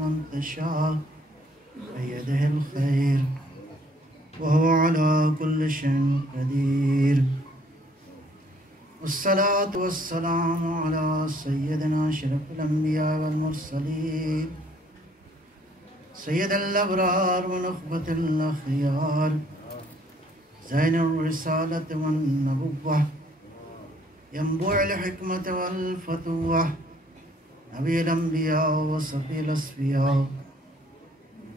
من تشاء بيده الخير وهو على كل شيء قدير والصلاة والسلام على سيدنا أشرف الأنبياء والمرسلين سيد الأبرار ونخبة الأخيار زين الرسالة والنبوة ينبوع الحكمة والفتوة نبي الأنبياء وصفي الأصفياء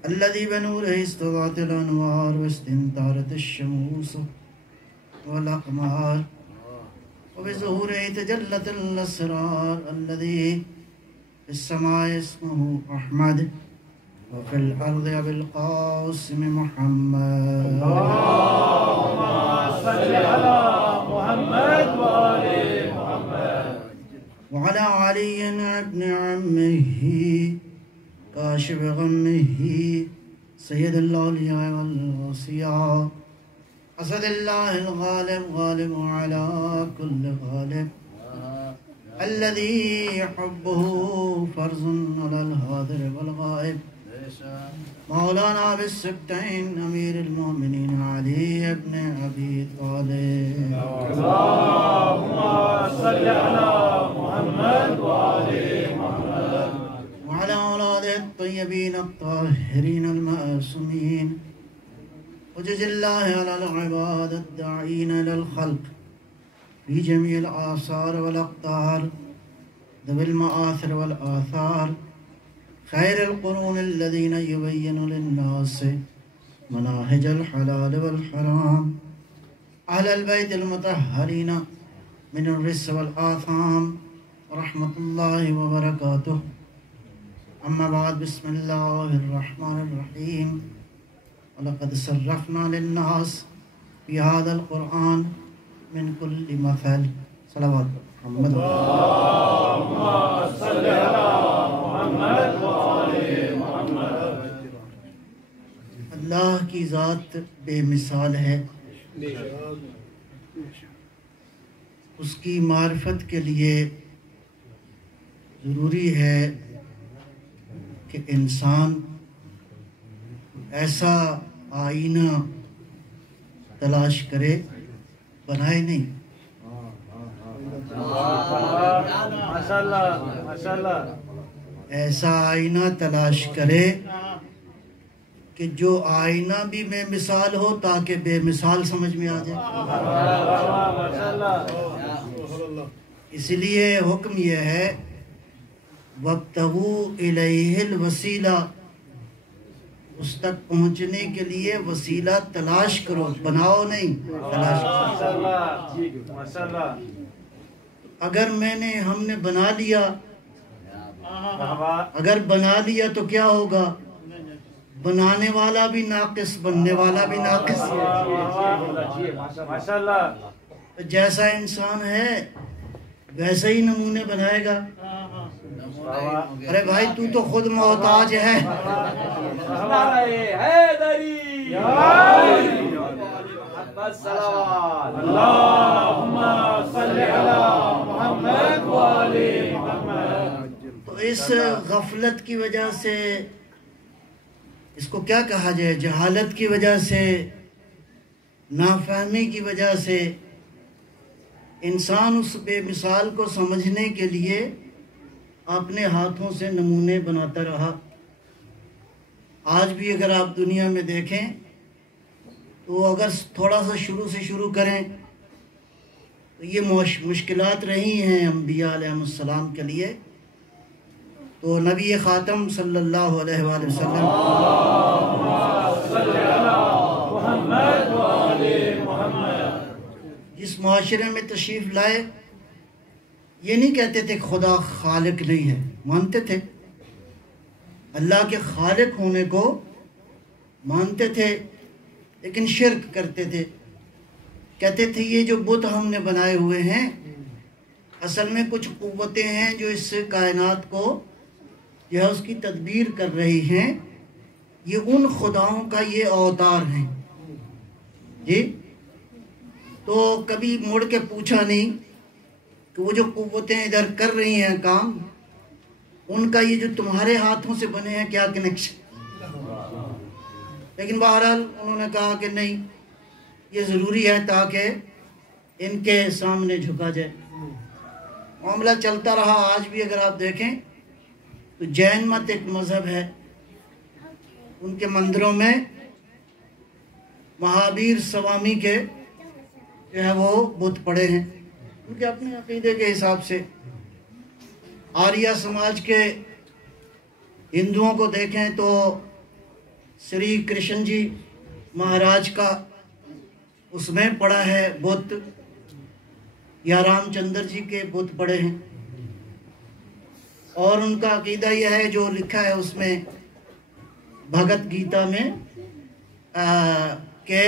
الذي بنوره استضاءت الأنوار واستنارت الشموس والأقمار وبظهوره تجلت الأسرار الذي في السماء اسمه أحمد وفي الأرض أبي القاسم محمد اللهم صل على محمد وآل محمد وعلى علي ابن عمه كاشف غمه سيد الأولياء والأوصياء أسد الله الغالب غالب على كل غالب الذي حبه فرض على الحاضر والغائب مولانا بالسبتين أمير المؤمنين علي بن أبي طالب اللهم صل على محمد وآل محمد وعلى أولاده الطيبين الطاهرين المعصومين وجزا الله على العباد الداعين إلى الخلق في جميع الآثار والأقطار ذوي المآثر والآثار خير القرون الذين يبين للناس مناهج الحلال والحرام أهل البيت المطهرين من الرجس والآثام ورحمة الله وبركاته أما بعد بسم الله الرحمن الرحيم ولقد صرفنا للناس في هذا القرآن من كل مثل صلوات محمد اللهم صل على محمد وآل محمد اللہ کی ذات بے مثال ہے، اس کی معرفت کے لیے ضروری ہے کہ انسان ایسا آئینہ تلاش کرے، بنائے نہیں، ماشاءاللہ ایسا آئینہ تلاش کرے کہ جو آئینہ بھی بے مثال ہو تاکہ بے مثال سمجھ میں آ جائے۔ اس لیے حکم یہ ہے وَابْتَغُوا إِلَيْهِ الْوَسِيلَةَ، اس تک پہنچنے کے لیے وسیلہ تلاش کرو، بناؤ نہیں، تلاش کرو۔ اگر ہم نے بنا لیا، اگر بنا لیا تو کیا ہوگا؟ بنانے والا بھی ناقص، بننے والا بھی ناقص۔ جیسا انسان ہے ویسے ہی نمونے بنائے گا۔ ارے بھائی تو تو خود محتاج ہے۔ اللهم صل على محمد وآل محمد۔ تو اس غفلت کی وجہ سے، اس کو کیا کہا جائے، جہالت کی وجہ سے، نافہمی کی وجہ سے انسان اس بے مثال کو سمجھنے کے لیے اپنے ہاتھوں سے نمونے بناتا رہا۔ آج بھی اگر آپ دنیا میں دیکھیں تو اگر تھوڑا سا شروع سے شروع کریں تو یہ مشکلات رہی ہیں انبیاء علیہ السلام کے لیے۔ تو نبی خاتم صلی اللہ علیہ وآلہ وسلم جس معاشرے میں تشریف لائے، یہ نہیں کہتے تھے خدا خالق نہیں ہے، مانتے تھے، اللہ کے خالق ہونے کو مانتے تھے، لیکن شرک کرتے تھے۔ کہتے تھے یہ جو بت ہم نے بنائے ہوئے ہیں اصل میں کچھ قوتیں ہیں جو اس کائنات کو جو ہے اس کی تدبیر کر رہی ہیں، یہ ان خداؤں کا یہ اوتار ہیں۔ جی تو کبھی مڑ کے پوچھا نہیں کہ وہ جو قوتیں ادھر کر رہی ہیں کام، ان کا یہ جو تمہارے ہاتھوں سے بنے ہیں کیا کنیکشن؟ لیکن بہرحال انہوں نے کہا کہ نہیں، یہ ضروری ہے تاکہ ان کے سامنے جھکا جائے۔ معاملہ چلتا رہا۔ آج بھی اگر آپ دیکھیں تو جین مت ایک مذہب ہے، ان کے مندروں میں مہابیر سوامی کے جو ہے وہ بت پڑے ہیں ان کے اپنے عقیدے کے حساب سے۔ آریہ سماج کے ہندوؤں کو دیکھیں تو سری کرشن جی مہاراج کا اس میں پڑا ہے بت، یا رام چندر جی کے بت پڑے ہیں، اور ان کا عقیدہ یہ ہے جو لکھا ہے اس میں بھگت گیتا میں کہ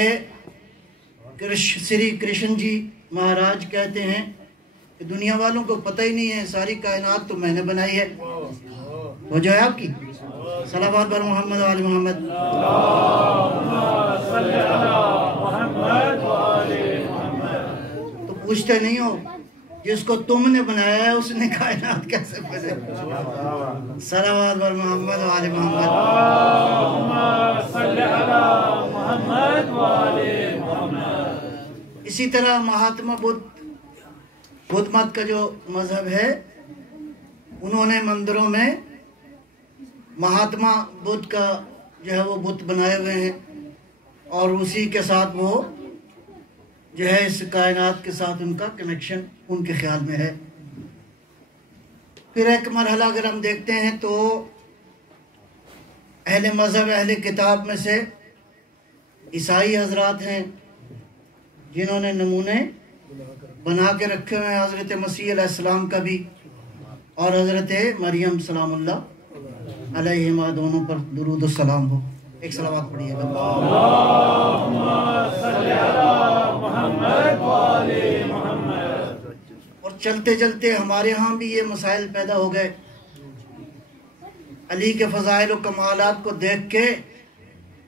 سری کرشن جی مہاراج کہتے ہیں کہ دنیا والوں کو پتہ ہی نہیں ہے، ساری کائنات تو میں نے بنائی ہے۔ وہ جو ہے آپ کی صلوات بر محمد و آل محمد۔ تو پوچھتے نہیں ہو جس کو تم نے بنایا ہے اس نے کائنات کیسے بنائی؟ صلوات بر محمد و آل محمد۔ اسی طرح مہاتما بدھ مت کا جو مذہب ہے، انہوں نے مندروں میں مہاتما بدھ کا جو ہے وہ بت بنائے ہوئے ہیں، اور اسی کے ساتھ وہ جو ہے اس کائنات کے ساتھ ان کا کنیکشن ان کے خیال میں ہے۔ پھر ایک مرحلہ اگر ہم دیکھتے ہیں تو اہل مذہب اہل کتاب میں سے عیسائی حضرات ہیں جنہوں نے نمونے بنا کے رکھے ہوئے ہیں حضرت مسیح علیہ السلام کا بھی، اور حضرت مریم سلام اللہ علیہما دونوں پر درود السلام ہو۔ ایک صلوات پڑھیے گا۔ اور چلتے چلتے ہمارے ہاں بھی یہ مسائل پیدا ہو گئے۔ علی کے فضائل و کمالات کو دیکھ کے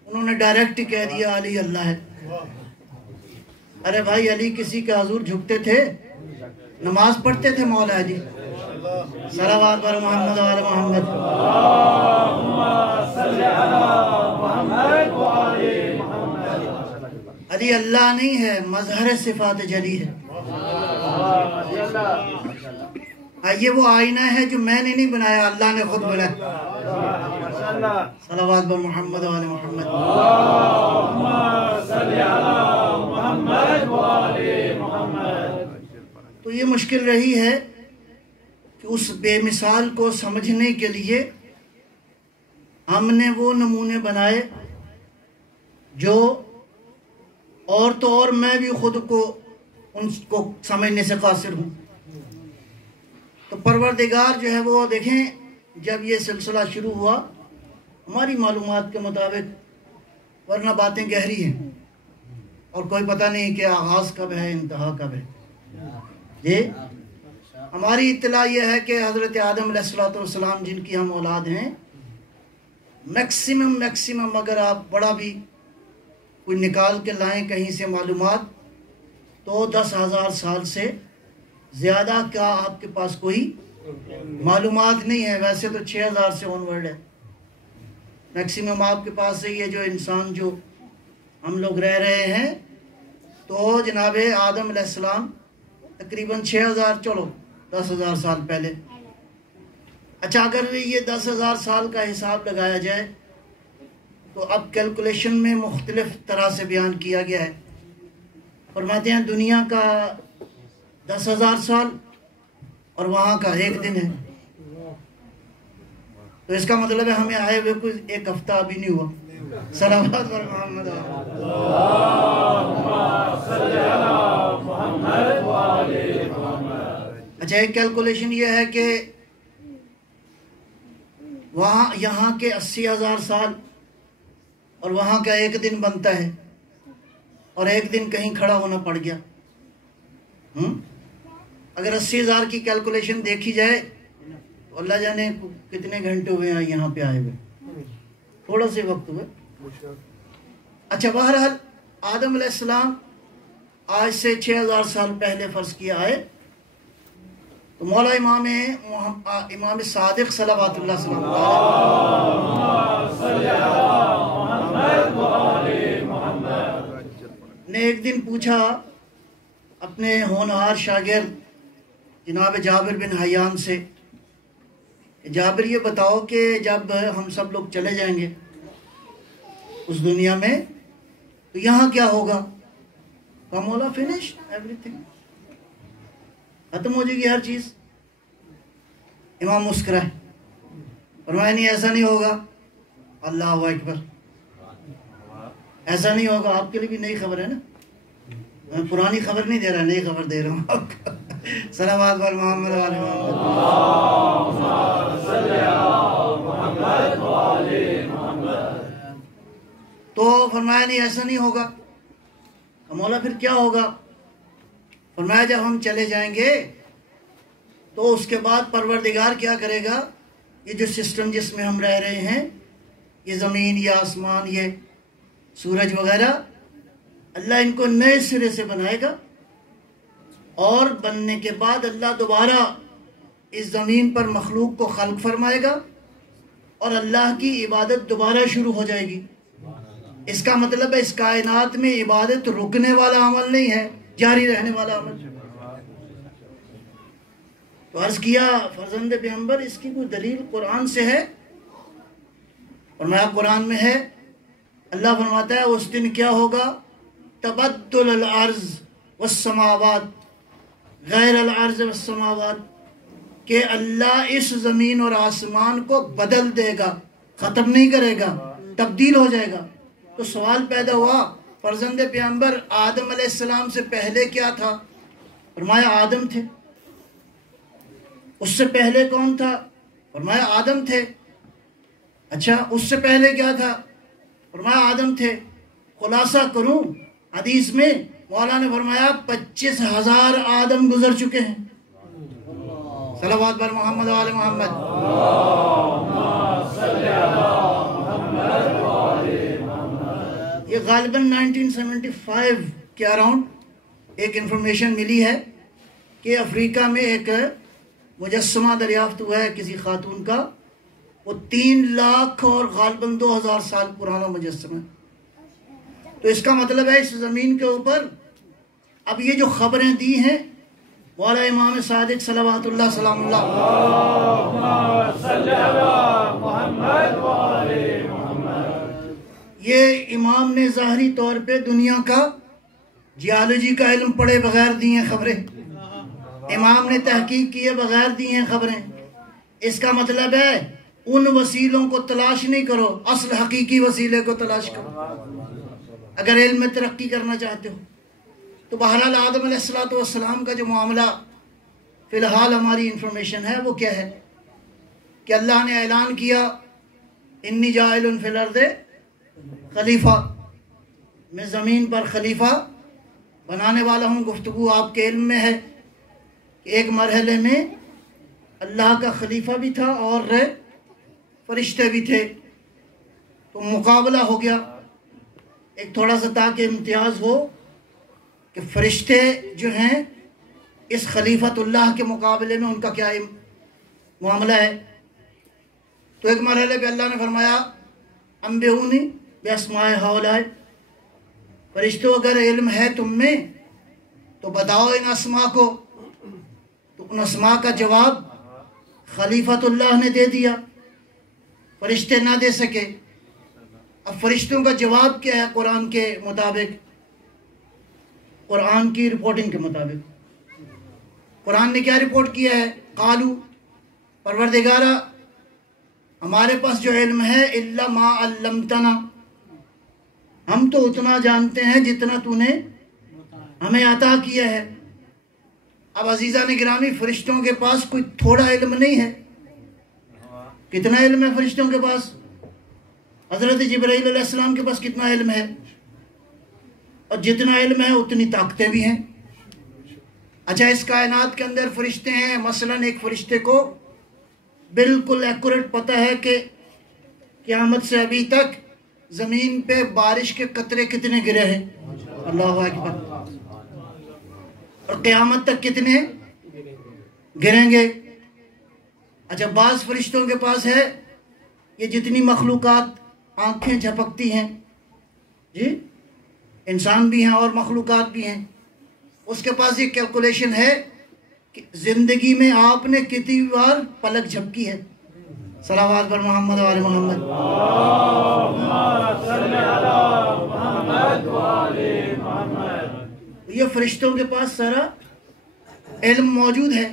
انہوں نے ڈائریکٹ ہی کہہ دیا علی اللہ ہے۔ ارے بھائی، علی کسی کے حضور جھکتے تھے؟ نماز پڑھتے تھے مولا علی؟ صلوات بر محمد و آل محمد۔ علی اللہ نہیں ہے، مظہر صفات جلی ہے۔ یہ وہ آئینہ ہے جو میں نے نہیں بنایا، اللہ نے خود بنایا۔ صلوات بر محمد و آل محمد۔ تو یہ مشکل رہی ہے کہ اس بے مثال کو سمجھنے کے لیے ہم نے وہ نمونے بنائے جو اور تو اور میں بھی خود کو ان کو سمجھنے سے قاصر ہوں۔ تو پروردگار جو ہے وہ دیکھیں، جب یہ سلسلہ شروع ہوا ہماری معلومات کے مطابق، ورنہ باتیں گہری ہیں اور کوئی پتہ نہیں کہ آغاز کب ہے انتہا کب ہے۔ جی ہماری اطلاع یہ ہے کہ حضرت آدم علیہ السلام جن کی ہم اولاد ہیں، میکسیمم اگر آپ بڑا بھی کوئی نکال کے لائیں کہیں سے معلومات، تو 10,000 سال سے زیادہ کا آپ کے پاس کوئی معلومات نہیں ہے۔ ویسے تو 6,000 سے آن ورڈ ہے میکسیمم آپ کے پاس ہے۔ یہ جو انسان جو ہم لوگ رہ رہے ہیں، تو جناب آدم علیہ السلام تقریباً 6,000، چلو 10,000 سال پہلے۔ اچھا، اگر یہ 10,000 سال کا حساب لگایا جائے تو اب کیلکولیشن میں مختلف طرح سے بیان کیا گیا ہے۔ فرماتے ہیں دنیا کا 10,000 سال اور وہاں کا 1 دن ہے، تو اس کا مطلب ہے ہمیں آئے ہوئے کوئی 1 ہفتہ ابھی نہیں ہوا۔ صلوات بر محمد۔ اچھا، ایک کیلکولیشن یہ ہے کہ وہاں یہاں کے 80,000 سال اور وہاں کا 1 دن بنتا ہے، اور 1 دن کہیں کھڑا ہونا پڑ گیا۔ اگر 80,000 کی کیلکولیشن دیکھی جائے تو اللہ جانے کتنے گھنٹے ہوئے ہیں یہاں پہ آئے ہوئے، تھوڑا سے وقت ہوئے۔ اچھا، بہرحال آدم علیہ السلام آج سے 6,000 سال پہلے فرض کیا آئے، تو مولا امام صادق صلوات اللہ سلام نے ایک دن پوچھا اپنے ہونہار شاگرد جناب جابر بن حیان سے، جابر یہ بتاؤ کہ جب ہم سب لوگ چلے جائیں گے اس دنیا میں تو یہاں کیا ہوگا؟ کہا مولا فنش ایوری تھنگ، ختم ہو جائے گی ہر چیز۔ امام مسکرائے، فرمایا نہیں ایسا نہیں ہوگا۔ اللہ اکبر، ایسا نہیں ہوگا۔ آپ کے لیے بھی نئی خبر ہے نا، میں پرانی خبر نہیں دے رہا، نئی خبر دے رہا ہوں آپ کو۔ صلوات بر محمد وعلی محمد۔ تو فرمایا نہیں ایسا نہیں ہوگا۔ مولا پھر کیا ہوگا؟ فرمایا جب ہم چلے جائیں گے تو اس کے بعد پروردگار کیا کرے گا؟ یہ جو سسٹم جس میں ہم رہ رہے ہیں، یہ زمین، یہ آسمان، یہ سورج وغیرہ، اللہ ان کو نئے سرے سے بنائے گا، اور بننے کے بعد اللہ دوبارہ اس زمین پر مخلوق کو خلق فرمائے گا اور اللہ کی عبادت دوبارہ شروع ہو جائے گی۔ اس کا مطلب ہے اس کائنات میں عبادت رکنے والا عمل نہیں ہے، جاری رہنے والا عمل۔ تو عرض کیا فرزند پیغمبر اس کی کوئی دلیل قرآن سے ہے؟ فرمایا قرآن میں ہے۔ اللہ فرماتا ہے اس دن کیا ہوگا؟ تبدل الارض والسماوات، غیر الارض والسماوات، کہ اللہ اس زمین اور آسمان کو بدل دے گا، ختم نہیں کرے گا، تبدیل ہو جائے گا۔ تو سوال پیدا ہوا فرزند پیغمبر آدم علیہ السلام سے پہلے کیا تھا؟ فرمایا آدم تھے۔ اس سے پہلے کون تھا؟ فرمایا آدم تھے۔ اچھا اس سے پہلے کیا تھا؟ فرمایا آدم تھے۔ خلاصہ کروں حدیث میں مولا نے فرمایا 25,000 آدم گزر چکے ہیں۔ صلوات بر محمد وعلی محمد۔ یہ غالباً 1975 کے اراؤنڈ ایک انفارمیشن ملی ہے کہ افریقہ میں ایک مجسمہ دریافت ہوا ہے کسی خاتون کا، وہ 3 لاکھ اور غالباً 2000 سال پرانا مجسمہ ہے۔ تو اس کا مطلب ہے اس زمین کے اوپر اب یہ جو خبریں دی ہیں مولا امام صادق صلوات اللہ سلام اللہ، یہ امام نے ظاہری طور پہ دنیا کا جیالوجی کا علم پڑھے بغیر دی ہیں خبریں، امام نے تحقیق کیے بغیر دی ہیں خبریں۔ اس کا مطلب ہے ان وسیلوں کو تلاش نہیں کرو، اصل حقیقی وسیلے کو تلاش کرو اگر علم میں ترقی کرنا چاہتے ہو۔ تو بہرحال آدم علیہ السلام کا جو معاملہ فی الحال ہماری انفارمیشن ہے وہ کیا ہے کہ اللہ نے اعلان کیا انی جاعل فی الارض خلیفہ، میں زمین پر خلیفہ بنانے والا ہوں۔ گفتگو آپ کے علم میں ہے کہ ایک مرحلے میں اللہ کا خلیفہ بھی تھا اور فرشتے بھی تھے، تو مقابلہ ہو گیا ایک تھوڑا سا تاکہ امتیاز ہو کہ فرشتے جو ہیں اس خلیفت اللہ کے مقابلے میں ان کا کیا معاملہ ہے۔ تو ایک مرحلے پہ اللہ نے فرمایا انبئونی باسماء ہؤلاء، فرشتوں اگر علم ہے تم میں تو بتاؤ ان اسماء کو۔ تو ان اسماء کا جواب خلیفت اللہ نے دے دیا، فرشتے نہ دے سکے۔ اب فرشتوں کا جواب کیا ہے قرآن کے مطابق، قرآن کی رپورٹنگ کے مطابق؟ قرآن نے کیا رپورٹ کیا ہے؟ قالو، پروردگارہ ہمارے پاس جو علم ہے الا ما علمتنا، ہم تو اتنا جانتے ہیں جتنا تو نے ہمیں عطا کیا ہے۔ اب عزیزان گرامی فرشتوں کے پاس کوئی تھوڑا علم نہیں ہے، کتنا علم ہے فرشتوں کے پاس؟ حضرت جبرائیل علیہ السلام کے پاس کتنا علم ہے؟ اور جتنا علم ہے اتنی طاقتیں بھی ہیں۔ اچھا اس کائنات کے اندر فرشتے ہیں، مثلا ایک فرشتے کو بالکل ایکوریٹ پتہ ہے کہ قیامت سے ابھی تک زمین پہ بارش کے قطرے کتنے گرے ہیں، اللہ اکبر، اور قیامت تک کتنے گریں گے. اچھا بعض فرشتوں کے پاس ہے یہ جتنی مخلوقات آنکھیں جھپکتی ہیں جی، انسان بھی ہیں اور مخلوقات بھی ہیں، اس کے پاس یہ کیلکولیشن ہے کہ زندگی میں آپ نے کتنی بار پلک جھپکی ہے. صلوات پر محمد و آل محمد. یہ فرشتوں کے پاس سارا علم موجود ہے.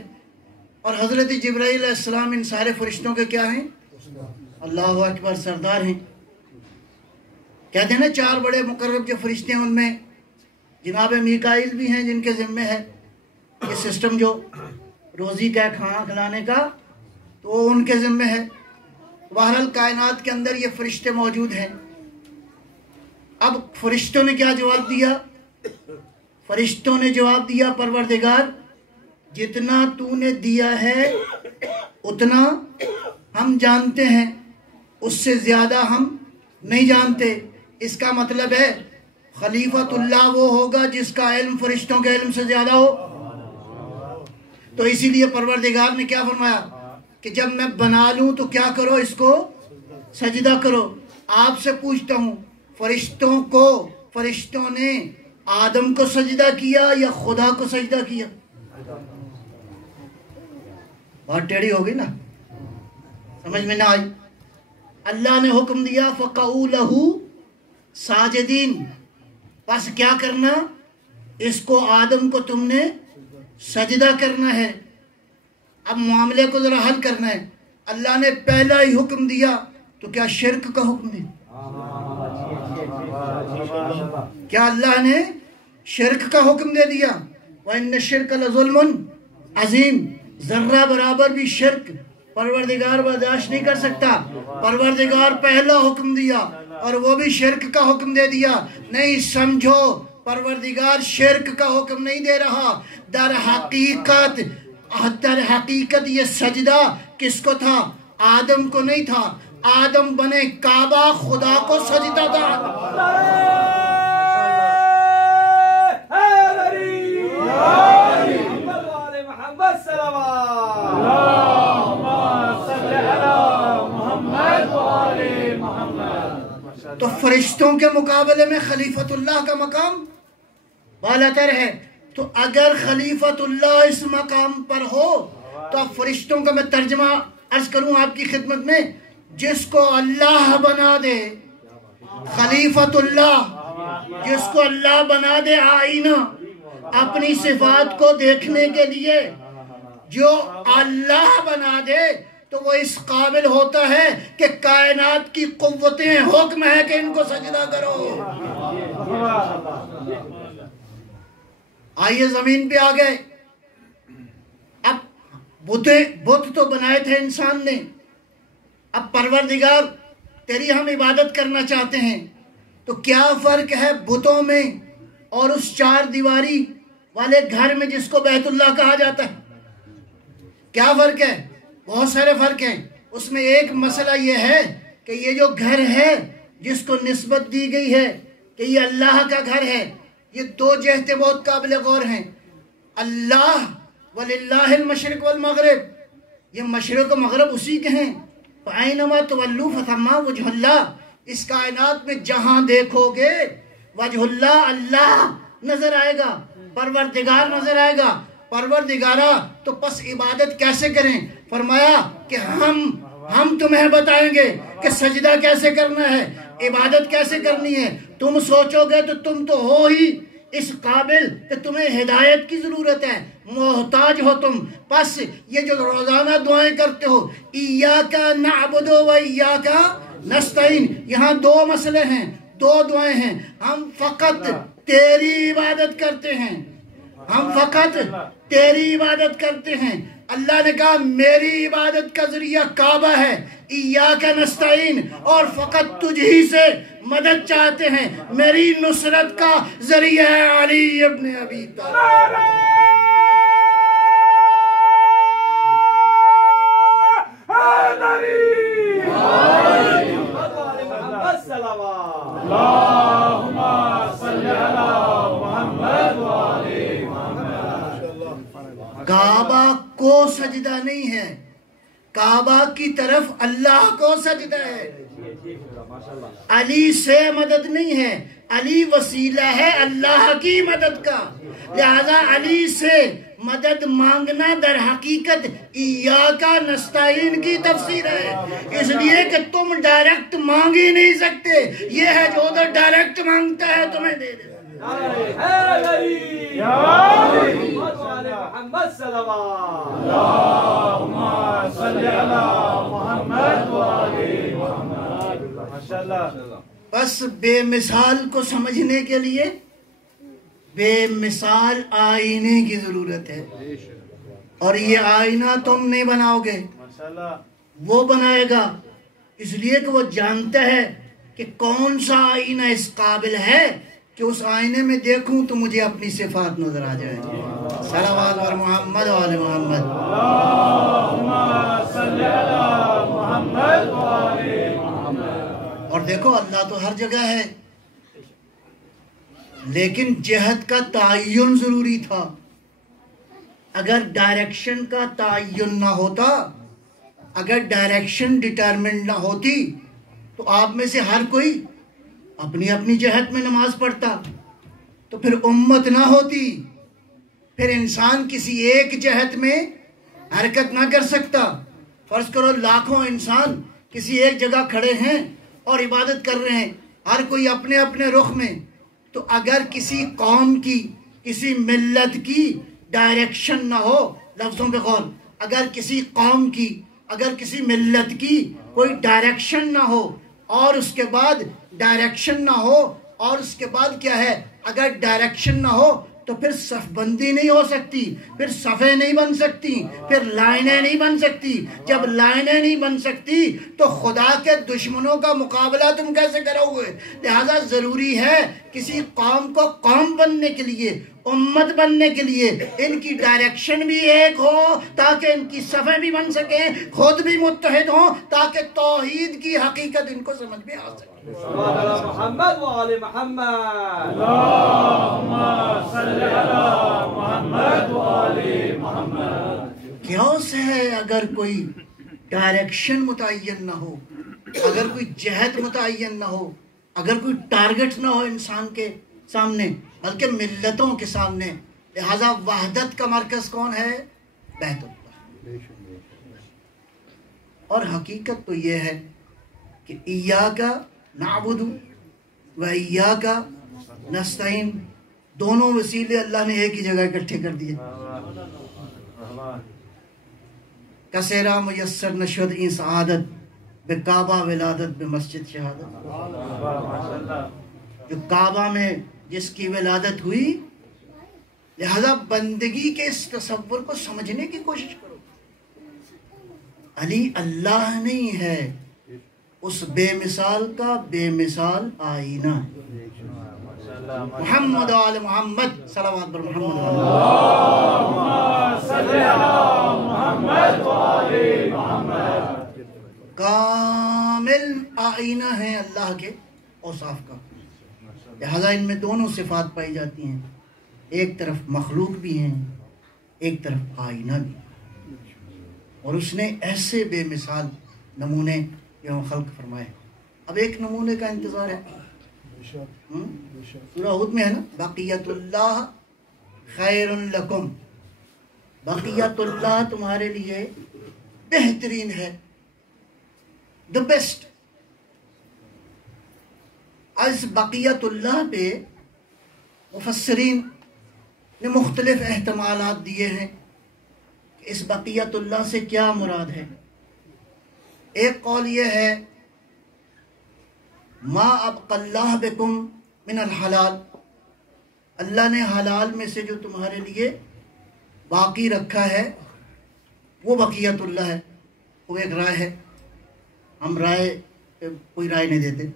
اور حضرت جبرائیل علیہ السلام ان سارے فرشتوں کے کیا ہیں؟ اللہ اکبر، سردار ہیں. کہتے ہیں نا 4 بڑے مقرب جو فرشتے ہیں ان میں جناب میکائیل بھی ہیں جن کے ذمے ہے یہ سسٹم جو روزی کا کھانا کھلانے کا، تو وہ ان کے ذمے ہے. بہرحال کائنات کے اندر یہ فرشتے موجود ہیں. اب فرشتوں نے کیا جواب دیا؟ فرشتوں نے جواب دیا پروردگار جتنا تو نے دیا ہے اتنا ہم جانتے ہیں، اس سے زیادہ ہم نہیں جانتے. اس کا مطلب ہے خلیفۃ اللہ وہ ہوگا جس کا علم فرشتوں کے علم سے زیادہ ہو. تو اسی لیے پروردگار نے کیا فرمایا کہ جب میں بنا لوں تو کیا کرو، اس کو سجدہ کرو. آپ سے پوچھتا ہوں فرشتوں نے آدم کو سجدہ کیا یا خدا کو سجدہ کیا؟ بہت ٹیڑھی ہوگی نا، سمجھ میں نہ آئی. اللہ نے حکم دیا فَقَعُوا لَهُ ساجدین، بس کیا کرنا، اس کو آدم کو تم نے سجدہ کرنا ہے. اب معاملے کو ذرا حل کرنا ہے. اللہ نے پہلا ہی حکم دیا تو کیا شرک کا حکم دیا؟ کیا اللہ نے شرک کا حکم دے دیا؟ وَإِنَّ الشِّرْكَ لَظُلْمٌ عظیم. ذرہ برابر بھی شرک پروردگار برداشت نہیں کر سکتا. پروردگار پہلا حکم دیا اور وہ بھی شرک کا حکم دے دیا. نہیں سمجھو پروردگار شرک کا حکم نہیں دے رہا. در حقیقت یہ سجدہ کس کو تھا؟ آدم کو نہیں تھا. آدم بنے کعبہ خدا کو سجدہ تھا. تو فرشتوں کے مقابلے میں خلیفۃ اللہ کا مقام بالاتر ہے. تو اگر خلیفۃ اللہ اس مقام پر ہو تو اب فرشتوں کا میں ترجمہ عرض کروں آپ کی خدمت میں. جس کو اللہ بنا دے خلیفۃ اللہ، جس کو اللہ بنا دے آئینہ اپنی صفات کو دیکھنے کے لیے، جو اللہ بنا دے تو وہ اس قابل ہوتا ہے کہ کائنات کی قوتیں حکم ہے کہ ان کو سجدہ کرو. آئیے زمین پہ آ گئے. اب بت تو بنائے تھے انسان نے. اب پروردگار تیری ہم عبادت کرنا چاہتے ہیں تو کیا فرق ہے بتوں میں اور اس 4 دیواری والے گھر میں جس کو بیت اللہ کہا جاتا ہے؟ کیا فرق ہے؟ بہت سارے فرق ہیں. اس میں ایک مسئلہ یہ ہے کہ یہ جو گھر ہے جس کو نسبت دی گئی ہے کہ یہ اللہ کا گھر ہے، یہ 2 جہتیں بہت قابل غور ہیں. اللہ وَلِلَّهِ الْمَشْرِقُ وَالْمَغْرِبِ، یہ مشرق و مغرب اسی کے ہیں. فَأَيْنَمَا تُوَلُّوا فَثَمَّ وَجْهُ اللَّهِ، اس کائنات میں جہاں دیکھو گے وجہ اللہ نظر آئے گا، پروردگار نظر آئے گا. پروردگارہ تو پس عبادت کیسے کریں؟ فرمایا کہ ہم تمہیں بتائیں گے کہ سجدہ کیسے کرنا ہے، عبادت کیسے کرنی ہے. تم سوچو گے تو تم تو ہو ہی اس قابل کہ تمہیں ہدایت کی ضرورت ہے، محتاج ہو تم. پس یہ جو روزانہ دعائیں کرتے ہو ایاک نعبد و ایاک نستعین، یہاں 2 مسئلے ہیں، 2 دعائیں ہیں. ہم فقط تیری عبادت کرتے ہیں، ہم فقط تیری عبادت کرتے ہیں. اللہ نے کہا میری عبادت کا ذریعہ کعبہ ہے، ایاک نستعین، اور فقط تجھ ہی سے مدد چاہتے ہیں. میری نصرت کا ذریعہ ہے علی ابن ابی طالب. کعبہ کو سجدہ نہیں ہے، کعبہ کی طرف اللہ کو سجدہ ہے۔ علی سے مدد نہیں ہے، علی وسیلہ ہے اللہ کی مدد کا، لہذا علی سے مدد مانگنا در حقیقت ایاکا نستعین کی تفسیر ہے، اس لیے کہ تم ڈائریکٹ مانگ ہی نہیں سکتے، یہ ہے جو ادھر ڈائریکٹ مانگتا ہے تمہیں دے دے۔ محمد صلوات اللہم صلی علی محمد وآلِ محمد۔ ماشاءاللہ۔ بس بے مثال کو سمجھنے کے لیے بے مثال آئینے کی ضرورت ہے، اور یہ آئینہ تم نہیں بناؤ گے، وہ بنائے گا، اس لیے کہ وہ جانتا ہے کہ کون سا آئینہ اس قابل ہے کہ اس آئینے میں دیکھوں تو مجھے اپنی صفات نظر آ جائے۔ صلوات بر محمد و آل محمد۔ اللہم صلی علی محمد و آل محمد۔ اور دیکھو اللہ تو ہر جگہ ہے، لیکن جہت کا تعین ضروری تھا۔ اگر ڈائریکشن کا تعین نہ ہوتا، اگر ڈائریکشن ڈٹرمنٹ نہ ہوتی تو آپ میں سے ہر کوئی اپنی اپنی جہت میں نماز پڑھتا، تو پھر امت نہ ہوتی، پھر انسان کسی ایک جہت میں حرکت نہ کر سکتا۔ فرض کرو لاکھوں انسان کسی ایک جگہ کھڑے ہیں اور عبادت کر رہے ہیں، ہر کوئی اپنے اپنے رخ میں، تو اگر کسی قوم کی، کسی ملت کی ڈائریکشن نہ ہو، لفظوں پہ غور، اگر کسی قوم کی، اگر کسی ملت کی کوئی ڈائریکشن نہ ہو، اور اس کے بعد ڈائریکشن نہ ہو، اور اس کے بعد کیا ہے، اگر ڈائریکشن نہ ہو تو پھر صف بندی نہیں ہو سکتی، پھر صفیں نہیں بن سکتی، پھر لائنیں نہیں بن سکتی۔ جب لائنیں نہیں بن سکتی تو خدا کے دشمنوں کا مقابلہ تم کیسے کرو گے؟ لہذا ضروری ہے کسی قوم کو قوم بننے کے لیے، امت بننے کے لیے ان کی ڈائریکشن بھی ایک ہو تاکہ ان کی صفیں بھی بن سکیں، خود بھی متحد ہوں تاکہ توحید کی حقیقت ان کو سمجھ میں آ سکے۔ محمد وآل محمد۔ اللہم صلی علی محمد وآل محمد۔ کیوس ہے اگر کوئی ڈائریکشن متعین نہ ہو، اگر کوئی جہت متعین نہ ہو، اگر کوئی ٹارگٹ نہ ہو انسان کے سامنے بلکہ ملتوں کے سامنے، لہذا وحدت کا مرکز کون ہے؟ بیت اللہ۔ اور حقیقت تو یہ ہے کہ ایاک نعبد و ایاک نستعین، دونوں وسیلے اللہ نے ایک ہی جگہ اکٹھے کر دیے۔ کسیرا میسر نشد این سعادت بے کعبہ ولادت بے مسجد شہادت، جو کعبہ میں جس کی ولادت ہوئی، لہذا بندگی کے اس تصور کو سمجھنے کی کوشش کرو۔ علی اللہ نہیں ہے، اس بے مثال کا بے مثال آئینہ۔ محمد آل محمد، صلوات بر محمد۔ اللہم صلی علی محمد وآل محمد۔ کامل آئینہ ہے اللہ کے اوصاف کا، لہذا ان میں دونوں صفات پائی جاتی ہیں، ایک طرف مخلوق بھی ہیں، ایک طرف آئینہ بھی، اور اس نے ایسے بے مثال نمونے یوم خلق فرمائے۔ اب ایک نمونے کا انتظار ہے، سورہ ہود میں ہے نا، بقیت اللہ خیر لکم، بقیت اللہ تمہارے لیے بہترین ہے، the best۔ اس بقیت اللہ پہ مفسرین نے مختلف احتمالات دیے ہیں کہ اس بقیت اللہ سے کیا مراد ہے۔ ایک قول یہ ہے ما ابقى اللہ بکم من الحلال، اللہ نے حلال میں سے جو تمہارے لیے باقی رکھا ہے وہ بقیت اللہ ہے۔ وہ ایک رائے ہے، ہم رائے کوئی رائے نہیں دیتے،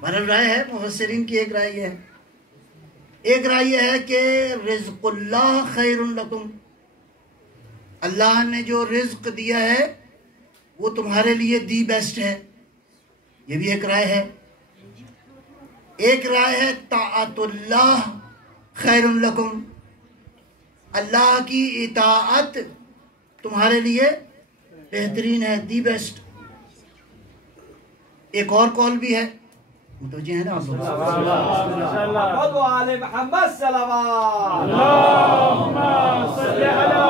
بہرحال رائے ہے مفسرین کی۔ ایک رائے یہ ہے، ایک رائے یہ ہے کہ رزق اللہ خیر لکم، اللہ نے جو رزق دیا ہے وہ تمہارے لیے دی بیسٹ ہے، یہ بھی ایک رائے ہے۔ ایک رائے ہے طاعت اللہ خیر لکم، اللہ کی اطاعت تمہارے لیے بہترین ہے، دی بیسٹ۔ ایک اور قول بھی ہے، متوجہ ہیں نا آپ لوگ؟ محمد و آل محمد صلوات، اللہم صلی علی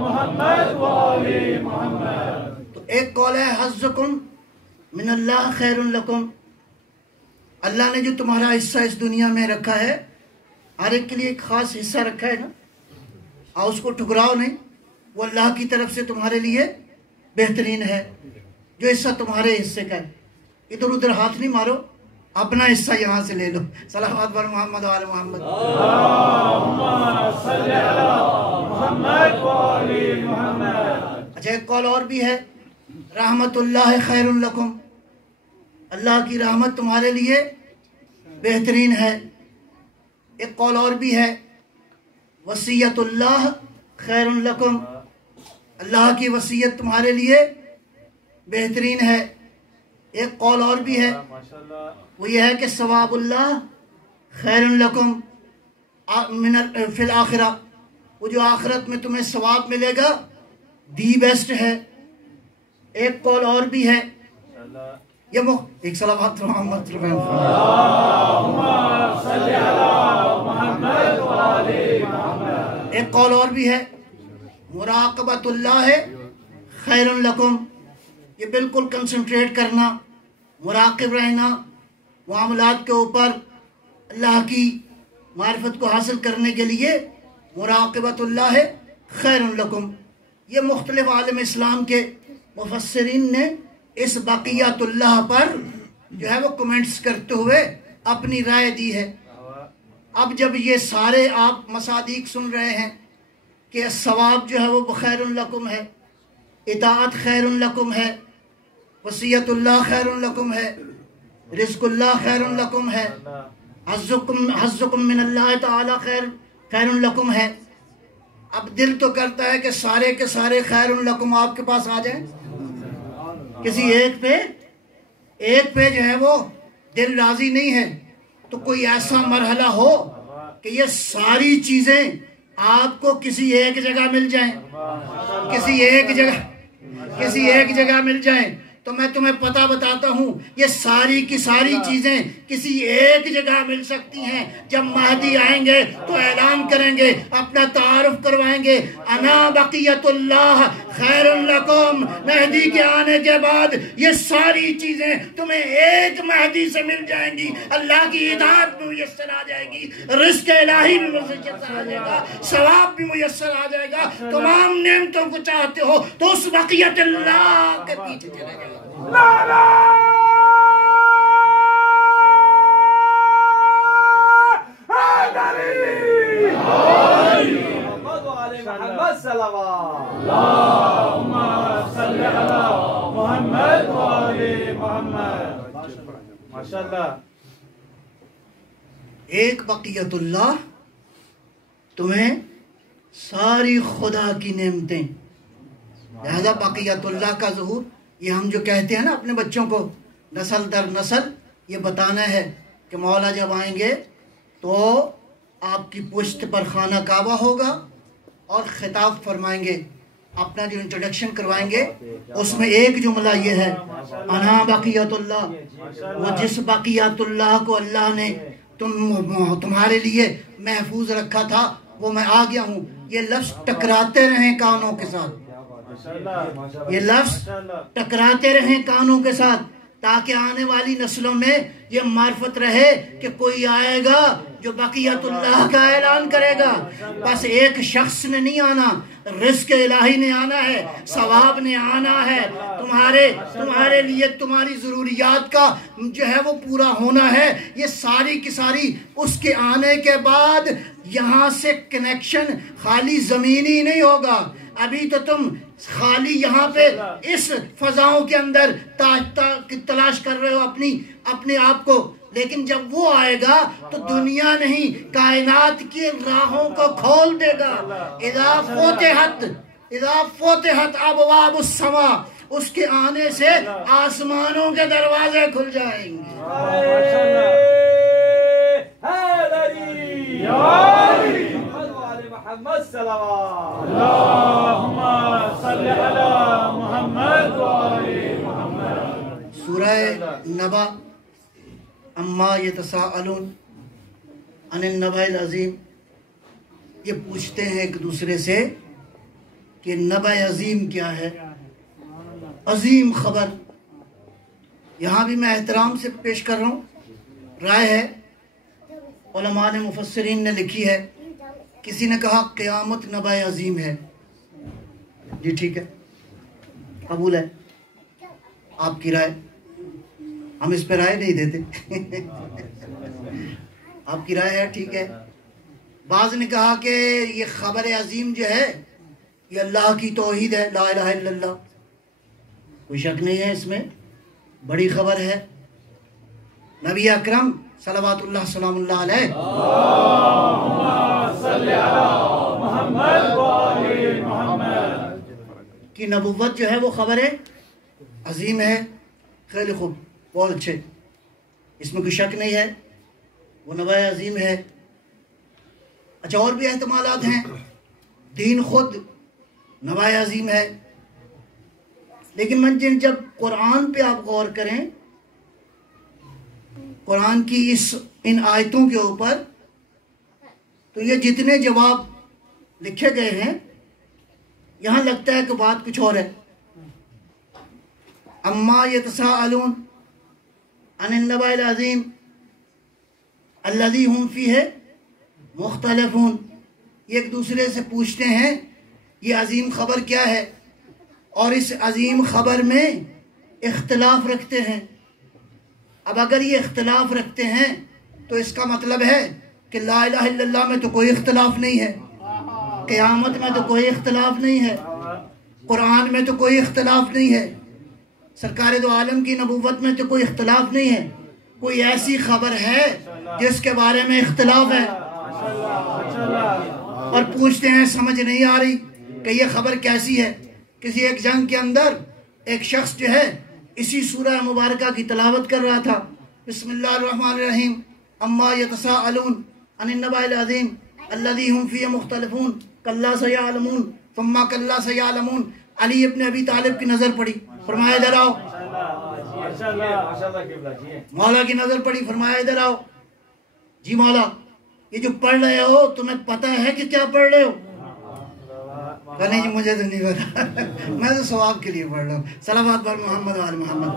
محمد و آل محمد۔ تو ایک قول ہے حظکم من اللہ خیر لکم، اللہ نے جو تمہارا حصہ اس دنیا میں رکھا ہے، ہر ایک کے لیے ایک خاص حصہ رکھا ہے نا، اور اس کو ٹھکراؤ نہیں، وہ اللہ کی طرف سے تمہارے لیے بہترین ہے۔ جو حصہ تمہارے حصے کا ہے، ادھر ادھر ہاتھ نہیں مارو، اپنا حصہ یہاں سے لے لو۔ صلوات بر محمد و آل محمد۔ اللہم صلی علی محمد و آل محمد۔ اچھا ایک قول اور بھی ہے، رحمت اللہ خیر لکم، اللہ کی رحمت تمہارے لیے بہترین ہے۔ ایک قول اور بھی ہے، وصیت اللہ خیر لکم، اللہ کی وصیت تمہارے لیے بہترین ہے۔ ایک قول اور بھی ہے، وہ یہ ہے کہ ثواب اللہ خیر لکم فی الآخرہ، وہ جو آخرت میں تمہیں ثواب ملے گا دی بیسٹ ہے۔ ایک قول اور بھی ہے، یہ ایک صلوات محمد صلی اللہ علیہ وسلم۔ ایک قول اور بھی ہے، مراقبت اللہ خیر لکم، یہ بالکل کنسنٹریٹ کرنا، مراقب رہنا معاملات کے اوپر، اللہ کی معرفت کو حاصل کرنے کے لیے مراقبت اللہ خیر لکم۔ یہ مختلف عالم اسلام کے مفسرین نے اس بقیت اللہ پر جو ہے وہ کمنٹس کرتے ہوئے اپنی رائے دی ہے۔ اب جب یہ سارے آپ مصادیق سن رہے ہیں کہ ثواب جو ہے وہ خیر لکم ہے، اطاعت خیر لکم ہے، وصیت اللہ خیر لکم ہے، رزق اللہ خیر لکم ہے، حظکم من اللہ تعالی خیر لکم ہے، اب دل تو کرتا ہے کہ سارے کے سارے خیر لکم آپ کے پاس آ جائیں، کسی ایک پہ جو ہے وہ دل راضی نہیں ہے، تو کوئی ایسا مرحلہ ہو کہ یہ ساری چیزیں آپ کو کسی ایک جگہ مل جائیں، کسی ایک جگہ مل جائیں، تو میں تمہیں پتہ بتاتا ہوں یہ ساری کی ساری چیزیں کسی ایک جگہ مل سکتی ہیں۔ جب مہدی آئیں گے تو اعلان کریں گے، اپنا تعارف کروائیں گے، انا بقیت اللہ خیر لکم، مہدی کے آنے کے بعد یہ ساری چیزیں تمہیں ایک مہدی سے مل جائیں گی، اللہ کی اطاعت بھی میسر آ جائے گی، رزق الہی بھی میسر آ جائے گا، ثواب بھی میسر آ جائے گا، تمام نعمتوں کو چاہتے ہو تو اس بقیت اللہ کے پیچھے چلے جائے۔ محمد صلوات، اللہم صلی علی محمد و آل محمد۔ ماشاءاللہ، ایک بقیت اللہ تمہیں ساری خدا کی نعمتیں، لہذا بقیت اللہ کا ظہور، یہ ہم جو کہتے ہیں نا اپنے بچوں کو نسل در نسل یہ بتانا ہے کہ مولا جب آئیں گے تو آپ کی پشت پر خانہ کعبہ ہوگا اور خطاب فرمائیں گے، اپنا جو انٹروڈکشن کروائیں گے اس میں ایک جملہ یہ ہے، انا بقیت اللہ، وہ جس بقیت اللہ کو اللہ نے تمہارے لیے محفوظ رکھا تھا وہ میں آ گیا ہوں۔ یہ لفظ ٹکراتے رہیں کانوں کے ساتھ، یہ لفظ ٹکراتے رہیں کانوں کے ساتھ، تاکہ آنے والی نسلوں میں یہ معرفت رہے کہ کوئی آئے گا جو بقیت اللہ کا اعلان کرے گا۔ بس ایک شخص نے نہیں آنا، رزق الہی نے آنا ہے، ثواب نے آنا ہے، تمہارے لیے تمہاری ضروریات کا جو ہے وہ پورا ہونا ہے۔ یہ ساری کی ساری اس کے آنے کے بعد یہاں سے کنیکشن خالی زمینی نہیں ہوگا، ابھی تو تم خالی یہاں پہ اس فضاؤں کے اندر تلاش کر رہے ہو اپنے آپ کو، لیکن جب وہ آئے گا تو دنیا نہیں کائنات کی راہوں کو کھول دے گا۔ اذا فتحت ابواب السماء، اس کے آنے سے آسمانوں کے دروازے کھل جائیں گے۔ محمد صلوات اللہم صلی علی محمد وآل محمد. سورہ نبا اما یتساءلون عن النبأ العظیم. یہ پوچھتے ہیں ایک دوسرے سے کہ نبأ عظیم کیا ہے، عظیم خبر. یہاں بھی میں احترام سے پیش کر رہا ہوں، رائے ہے علماء نے، مفسرین نے لکھی ہے. کسی نے کہا قیامت نبأ عظیم ہے. جی ٹھیک ہے، قبول ہے آپ کی رائے، ہم اس پہ رائے نہیں دیتے. آپ کی رائے ہے، ٹھیک ہے. بعض نے کہا کہ یہ خبر عظیم جو ہے یہ اللہ کی توحید ہے، لا الہ الا اللہ. کوئی شک نہیں ہے اس میں، بڑی خبر ہے. نبی اکرم صلوات اللہ سلام اللہ علیہ کی نبوت جو ہے وہ خبر عظیم ہے. خیلی خوب، بہت اچھے، اس میں کوئی شک نہیں ہے، وہ نبأ عظیم ہے. اچھا، اور بھی احتمالات ہیں. دین خود نبأ عظیم ہے، لیکن جب قرآن پہ آپ غور کریں، قرآن کی ان آیتوں کے اوپر، تو یہ جتنے جواب لکھے گئے ہیں یہاں لگتا ہے کہ بات کچھ اور ہے. اما یتساءلون عن النبأ العظیم الذی هم فیہ مختلفون. یہ ایک دوسرے سے پوچھتے ہیں یہ عظیم خبر کیا ہے، اور اس عظیم خبر میں اختلاف رکھتے ہیں. اب اگر یہ اختلاف رکھتے ہیں تو اس کا مطلب ہے کہ لا الہ الا اللہ میں تو کوئی اختلاف نہیں ہے، قیامت میں تو کوئی اختلاف نہیں ہے، قرآن میں تو کوئی اختلاف نہیں ہے، سرکار دو عالم کی نبوت میں تو کوئی اختلاف نہیں ہے. کوئی ایسی خبر ہے جس کے بارے میں اختلاف ہے، اور پوچھتے ہیں سمجھ نہیں آ رہی کہ یہ خبر کیسی ہے. کسی ایک جنگ کے اندر ایک شخص جو ہے اسی سورہ مبارکہ کی تلاوت کر رہا تھا. بسم اللہ الرحمن الرحیم. اما یتساءلون عن النبأ العظیم الذی هم فیہ مختلفون کلا سیعلمون ثم کلا سیعلمون. علی ابن ابی طالب کی نظر پڑی، فرمایا ادھر آؤ. مولا کی نظر پڑی، فرمایا ادھر آؤ. جی مولا، یہ جو پڑھ رہے ہو تمہیں پتہ ہے کہ کیا پڑھ رہے ہو؟ نہیں جی مجھے تو نہیں پتا، میں تو ثواب کے لیے پڑھ رہا ہوں. صلوات بر محمد وآل محمد.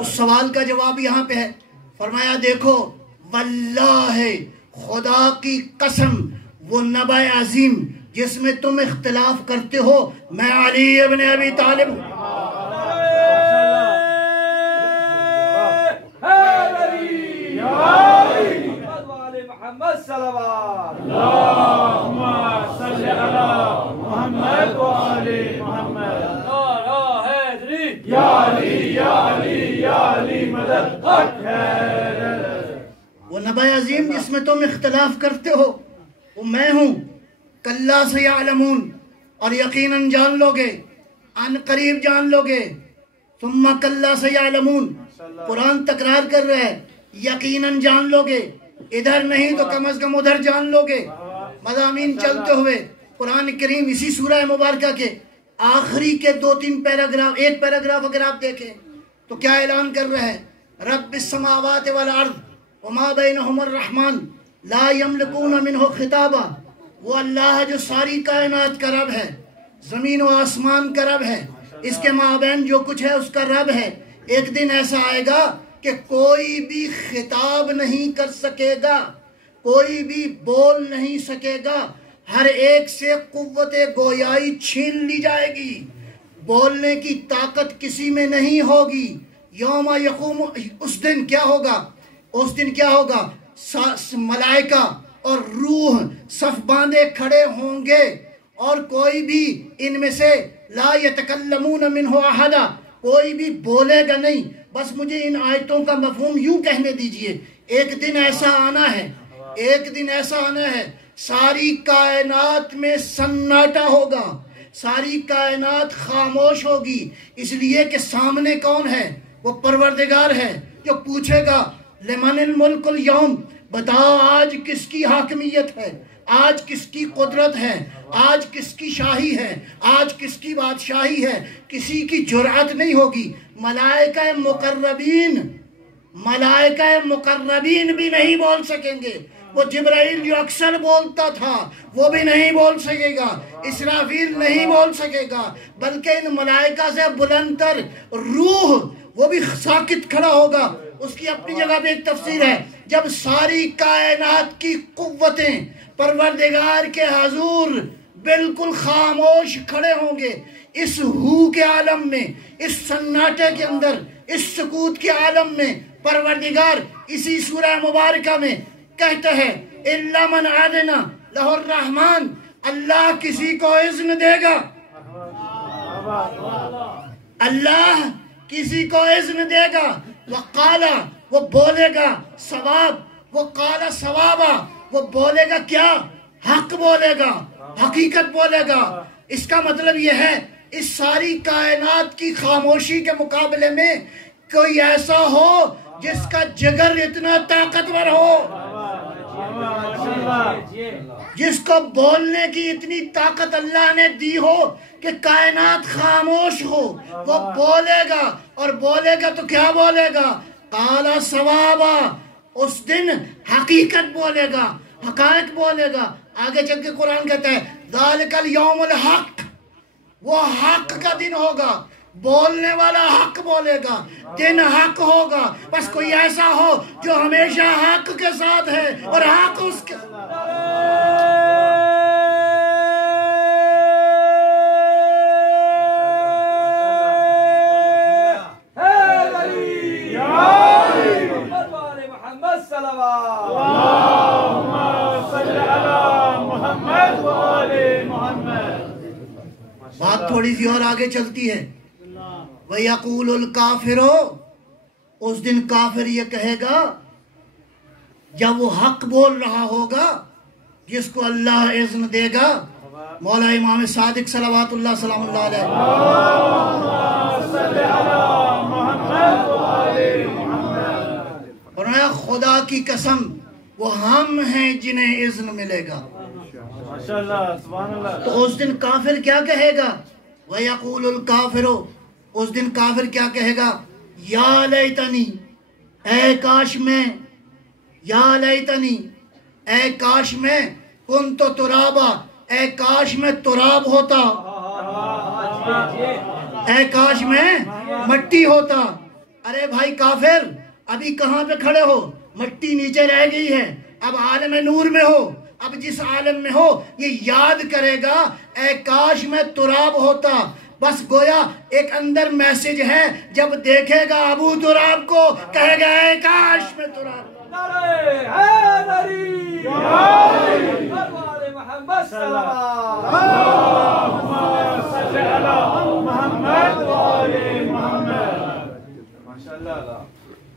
اس سوال کا جواب یہاں پہ ہے. فرمایا دیکھو، واللہ خدا کی قسم، وہ نبأ عظیم جس میں تم اختلاف کرتے ہو میں علی ابن ابی طالب ہوں. محمد صلوات اللہم صلی علی محمد وآل محمد. نعرہ حیدری یا علی یا علی یا علی مدد حق ہے. وہ نبأ عظیم جس میں تم اختلاف کرتے ہو وہ میں ہوں. کلا سیعلمون، اور یقیناً جان لو گے، ان قریب جان لو گے. ثم کلا سیعلمون، قرآن تکرار کر رہا ہے، یقیناً جان لو گے. ادھر نہیں تو کم از کم ادھر جان لو گے. مضامین چلتے ہوئے قرآن کریم اسی سورہ مبارکہ کے آخری کے 2-3 پیراگراف، ایک پیراگراف اگر آپ دیکھیں تو کیا اعلان کر رہا ہے؟ رب السماوات والارض وما بینہم الرحمن لا یملکون منہ خطابا. وہ اللہ جو ساری کائنات کا رب ہے، زمین و آسمان کا رب ہے، اس کے مابین جو کچھ ہے اس کا رب ہے. ایک دن ایسا آئے گا کہ کوئی بھی خطاب نہیں کر سکے گا، کوئی بھی بول نہیں سکے گا. ہر ایک سے قوت گویائی چھین لی جائے گی، بولنے کی طاقت کسی میں نہیں ہوگی. یوم یقوم، اس دن کیا ہوگا؟ اس دن کیا ہوگا؟ ملائکہ اور روح صف باندھے کھڑے ہوں گے، اور کوئی بھی ان میں سے لا یتکلمون منہ احدا، کوئی بھی بولے گا نہیں. بس مجھے ان آیتوں کا مفہوم یوں کہنے دیجئے، ایک دن ایسا آنا ہے، ایک دن ایسا آنا ہے ساری کائنات میں سناٹا ہوگا، ساری کائنات خاموش ہوگی، اس لیے کہ سامنے کون ہے؟ وہ پروردگار ہے جو پوچھے گا لمن الملک اليوم، بتاؤ آج کس کی حاکمیت ہے، آج کس کی قدرت ہے، آج کس کی شاہی ہے، آج کس کی بادشاہی ہے. کسی کی جرأت نہیں ہوگی. ملائکہ مقربین بھی نہیں بول سکیں گے. وہ جبرائیل جو اکثر بولتا تھا وہ بھی نہیں بول سکے گا، اسرافیل نہیں بول سکے گا، بلکہ ان ملائکہ سے بلندتر روح وہ بھی ساکت کھڑا ہوگا. اس کی اپنی جگہ پہ ایک تفسیر ہے، جب ساری کائنات کی قوتیں پروردگار کے حضور بالکل خاموش کھڑے ہوں گے، اس ہو کے عالم میں، اس سناٹے کے اندر، اس سکوت کے عالم میں پروردگار اسی سورہ مبارکہ میں کہتا ہے اِلَّا مَنْ عَذِنَ لَهُ الرَّحْمَنِ، اللہ کسی کو اذن دے گا، اللہ کسی کو اذن دے گا. وَقَالَ، وہ بولے گا، ثواب، وَقَالَ ثوابا، وہ بولے گا کیا؟ حق بولے گا، حقیقت بولے گا. اس کا مطلب یہ ہے اس ساری کائنات کی خاموشی کے مقابلے میں کوئی ایسا ہو جس کا جگر اتنا طاقتور ہو، جس کو بولنے کی اتنی طاقت اللہ نے دی ہو کہ کائنات خاموش ہو، وہ بولے گا. اور بولے گا تو کیا بولے گا؟ قال ثوابا، اس دن حقیقت بولے گا، حقائق بولے گا. آگے چل کے قرآن کہتا ہے ذالک الیوم الحق، وہ حق کا دن ہوگا، بولنے والا حق بولے گا، دن حق ہوگا. بس کوئی ایسا ہو جو ہمیشہ حق کے ساتھ ہے اور حق اس کے بات تھوڑی سی اور آگے چلتی ہے. وَيَقُولُ الْكَافِرُ، اس دن کافر یہ کہے گا جب وہ حق بول رہا ہوگا جس کو اللہ اذن دے گا. مولا امام صادق صلوات اللہ سلام اللہ علیہ فرمایا خدا کی قسم وہ ہم ہیں جنہیں اذن ملے گا. تو اس دن کافر کیا کہے گا؟ وَيَقُولُ الْكَافِرُ، اس دن کافر کیا کہے گا؟ یا لیتنی، اے کاش میں، یا لیتنی، اے کاش میں، کنت ترابا، اے کاش میں تراب ہوتا، اے کاش میں مٹی ہوتا. ارے بھائی کافر، ابھی کہاں پہ کھڑے ہو؟ مٹی نیچے رہ گئی ہے، اب عالم نور میں ہو. اب جس عالم میں ہو یہ یاد کرے گا اے کاش میں تراب ہوتا. بس گویا ایک اندر میسج ہے، جب دیکھے گا ابو تراب کو کہے گا اے کاش میں تراب.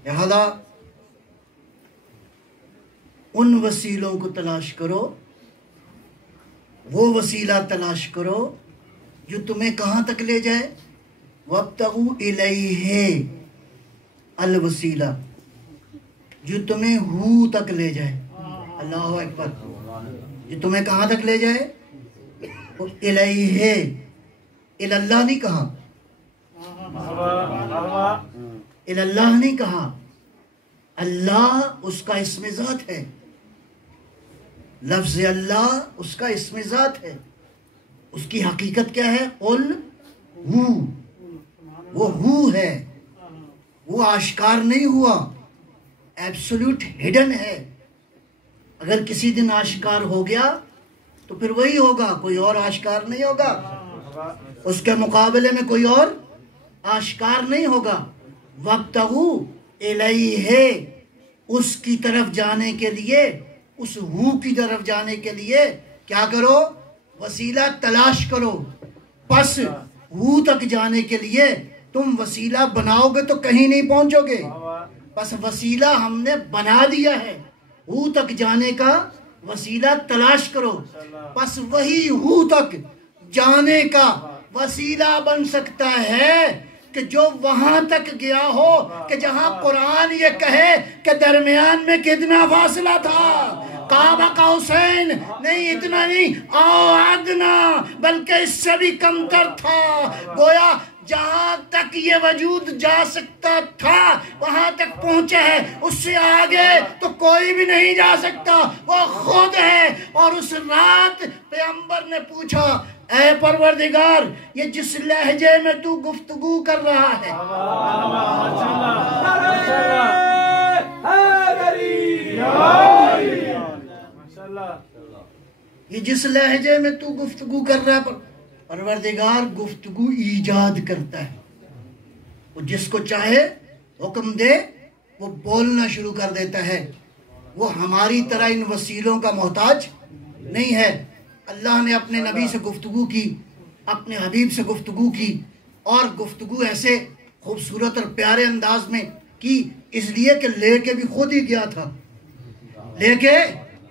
لہذا ان وسیلوں کو تلاش کرو، وہ وسیلہ تلاش کرو جو تمہیں کہاں تک لے جائے. وَابْتَغُوا إِلَيْهِ الْوَسِيلَةَ، جو تمہیں ہو تک لے جائے. اللہ اکبر، جو تمہیں کہاں تک لے جائے؟ الیہ، اللہ نہیں کہا، اللہ نہیں کہا. اللہ اس کا اسم ذات ہے، لفظ اللہ اس کا اسم ذات ہے. اس کی حقیقت کیا ہے؟ قل ہو، وہ ہو ہے، وہ آشکار نہیں ہوا، ایبسولوٹ ہڈن ہے. اگر کسی دن آشکار ہو گیا تو پھر وہی ہوگا، کوئی اور آشکار نہیں ہوگا، اس کے مقابلے میں کوئی اور آشکار نہیں ہوگا. وابتغوا الیہ، اس کی طرف جانے کے لیے، اس ہو کی طرف جانے کے لیے کیا کرو؟ وسیلہ تلاش کرو. پس ہو تک جانے کے لیے تم وسیلہ بناؤ گے تو کہیں نہیں پہنچو گے. پس وسیلہ ہم نے بنا دیا ہے، ہو تک جانے کا وسیلہ تلاش کرو. پس وہی ہو تک جانے کا وسیلہ بن سکتا ہے کہ جو وہاں تک گیا ہو کہ جہاں قرآن یہ کہے کہ درمیان میں کتنا فاصلہ تھا، قاب قوسین نہیں، اتنا نہیں، او ادنا، بلکہ اس سے بھی کمتر تھا۔ گویا جہاں تک یہ وجود جا سکتا تھا وہاں تک پہنچا ہے، اس سے آگے تو کوئی بھی نہیں جا سکتا، وہ خود ہے۔ اور اس رات پیغمبر نے پوچھا، اے پروردگار، یہ جس لہجے میں تو گفتگو کر رہا ہے، یہ جس لہجے میں تو گفتگو کر رہا ہے، پروردگار گفتگو ایجاد کرتا ہے، وہ جس کو چاہے حکم دے وہ بولنا شروع کر دیتا ہے۔ وہ ہماری طرح ان وسیلوں کا محتاج نہیں ہے۔ اللہ نے اپنے نبی سے گفتگو کی، اپنے حبیب سے گفتگو کی، اور گفتگو ایسے خوبصورت اور پیارے انداز میں کی، اس لیے کہ لے کے بھی خود ہی گیا تھا، لے کے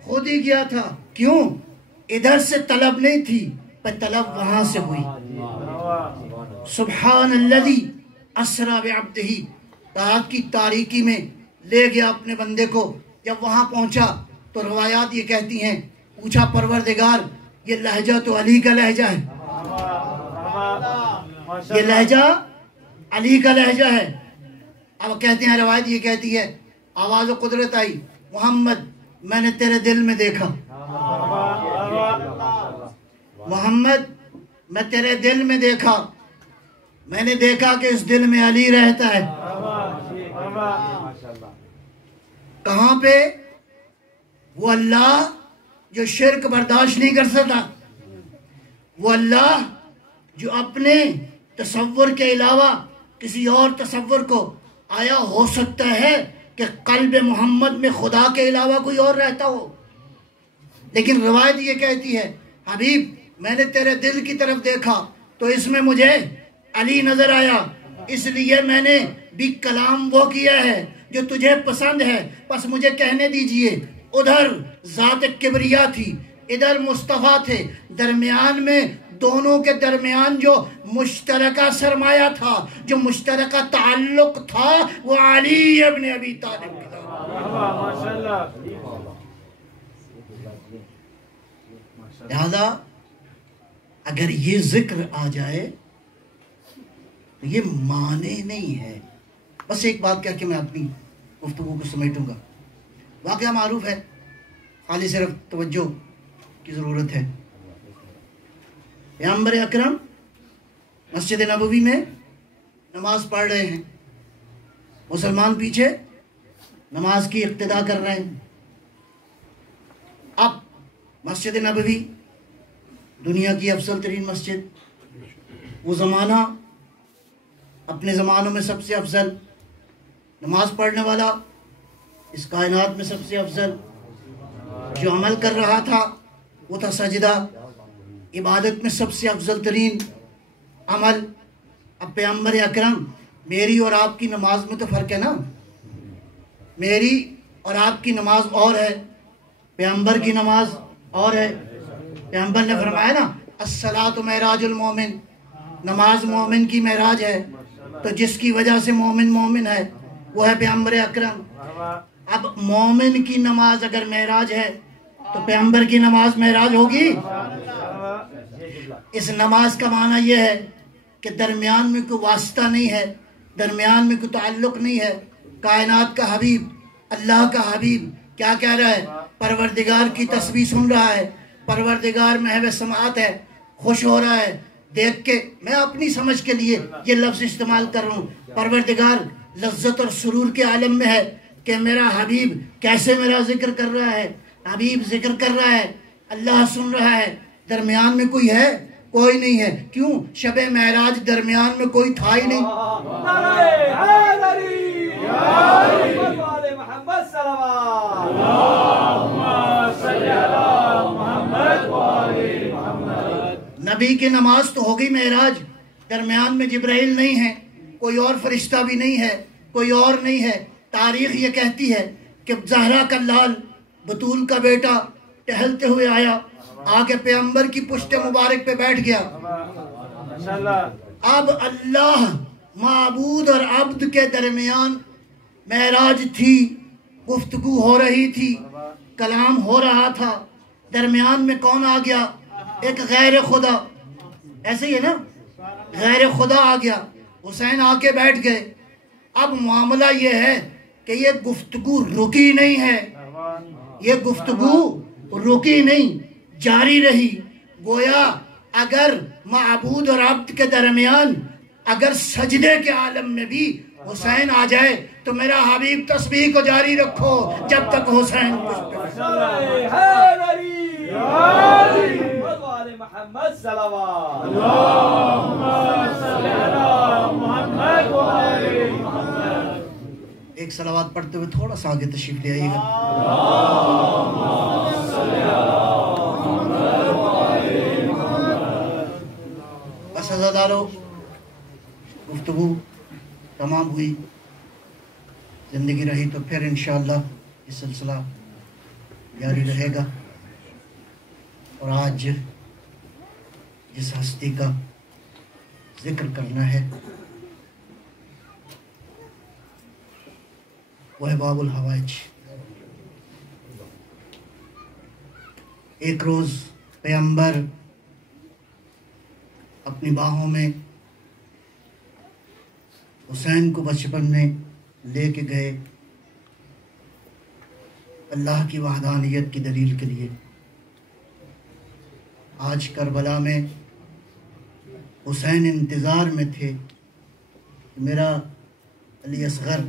خود ہی گیا تھا۔ کیوں؟ ادھر سے طلب نہیں تھی، پر طلب وہاں سے ہوئی۔ سبحان الذی اسری بعبدہ، رات کی تاریکی میں لے گیا اپنے بندے کو۔ جب وہاں پہنچا تو روایات یہ کہتی ہیں، پوچھا پروردگار یہ لہجہ تو علی کا لہجہ ہے، یہ لہجہ علی کا لہجہ ہے۔ اب کہتے ہیں، روایت یہ کہتی ہے، آواز و قدرت آئی، محمد میں نے تیرے دل میں دیکھا، محمد میں تیرے دل میں دیکھا، میں نے دیکھا کہ اس دل میں علی رہتا ہے۔ کہاں پہ؟ وہ اللہ جو شرک برداشت نہیں کر سکتا، وہ اللہ جو اپنے تصور کے علاوہ کسی اور تصور کو، آیا ہو سکتا ہے کہ قلب محمد میں خدا کے علاوہ کوئی اور رہتا ہو؟ لیکن روایت یہ کہتی ہے، حبیب میں نے تیرے دل کی طرف دیکھا تو اس میں مجھے علی نظر آیا، اس لیے میں نے بھی کلام وہ کیا ہے جو تجھے پسند ہے۔ پس مجھے کہنے دیجئے، ادھر ذات کبریا تھی، ادھر مصطفیٰ تھے، درمیان میں دونوں کے درمیان جو مشترکہ سرمایہ تھا، جو مشترکہ تعلق تھا، وہ علی ابن ابی طالب کی طرف۔ لہذا اگر یہ ذکر آ جائے تو یہ معنی نہیں ہے۔ بس ایک بات کہہ کے میں اپنی گفتگو کو سمیٹوں گا۔ واقعہ معروف ہے، خالی صرف توجہ کی ضرورت ہے۔ پیغمبر اکرم مسجد نبوی میں نماز پڑھ رہے ہیں، مسلمان پیچھے نماز کی اقتدا کر رہے ہیں۔ اب مسجد نبوی دنیا کی افضل ترین مسجد، وہ زمانہ اپنے زمانوں میں سب سے افضل، نماز پڑھنے والا اس کائنات میں سب سے افضل، جو عمل کر رہا تھا وہ تھا سجدہ، عبادت میں سب سے افضل ترین عمل۔ اب پیغمبر اکرم، میری اور آپ کی نماز میں تو فرق ہے نا، میری اور آپ کی نماز اور ہے، پیغمبر کی نماز اور ہے۔ پیغمبر نے فرمایا نا، الصلاۃ معراج المومن، نماز مومن کی معراج ہے، تو جس کی وجہ سے مومن مومن ہے وہ ہے پیغمبر اکرم۔ اب مومن کی نماز اگر معراج ہے تو پیغمبر کی نماز معراج ہوگی۔ اس نماز کا معنی یہ ہے کہ درمیان میں کوئی واسطہ نہیں ہے، درمیان میں کوئی تعلق نہیں ہے۔ کائنات کا حبیب، اللہ کا حبیب کیا کہہ رہا ہے؟ پروردگار کی تسبیح سن رہا ہے، پروردگار محو سماعت ہے، خوش ہو رہا ہے دیکھ کے۔ میں اپنی سمجھ کے لیے یہ لفظ استعمال کر رہا ہوں، پروردگار لذت اور سرور کے عالم میں ہے کہ میرا حبیب کیسے میرا ذکر کر رہا ہے، حبیب ذکر کر رہا ہے، اللہ سن رہا ہے۔ درمیان میں کوئی ہے؟ کوئی نہیں ہے۔ کیوں؟ شب معراج درمیان میں کوئی تھا ہی نہیں۔ نبی کی نماز تو ہوگی معراج، درمیان میں جبرائیل نہیں ہے، کوئی اور فرشتہ بھی نہیں ہے، کوئی اور نہیں ہے۔ تاریخ یہ کہتی ہے کہ زہرا کا لال، بطول کا بیٹا ٹہلتے ہوئے آیا، آگے پیغمبر کی پشت مبارک پہ بیٹھ گیا۔ اب اللہ معبود اور عبد کے درمیان معراج تھی، گفتگو ہو رہی تھی، کلام ہو رہا تھا، درمیان میں کون آ گیا؟ ایک غیر خدا، ایسے ہی ہے نا، غیر خدا آ گیا، حسین آ کے بیٹھ گئے۔ اب معاملہ یہ ہے کہ یہ گفتگو رکی نہیں ہے، یہ گفتگو رکی نہیں، جاری رہی۔ گویا اگر معبود اور عبد کے درمیان اگر سجدے کے عالم میں بھی حسین آ جائے تو میرا حبیب تسبیح کو جاری رکھو جب تک حسین محمد صلوات ایک صلوات پڑھتے ہوئے تھوڑا سا آگے تشریف لے آئیے گا۔ بس عزادارو، گفتگو تمام ہوئی، زندگی رہی تو پھر انشاءاللہ یہ سلسلہ جاری رہے گا۔ اور آج جس ہستی کا ذکر کرنا ہے وہ ہے باب الحوائج۔ ایک روز پیغمبر اپنی باہوں میں حسین کو بچپن میں لے کے گئے اللہ کی وحدانیت کی دلیل کے لیے۔ آج کربلا میں حسین انتظار میں تھے کہ میرا علی اصغر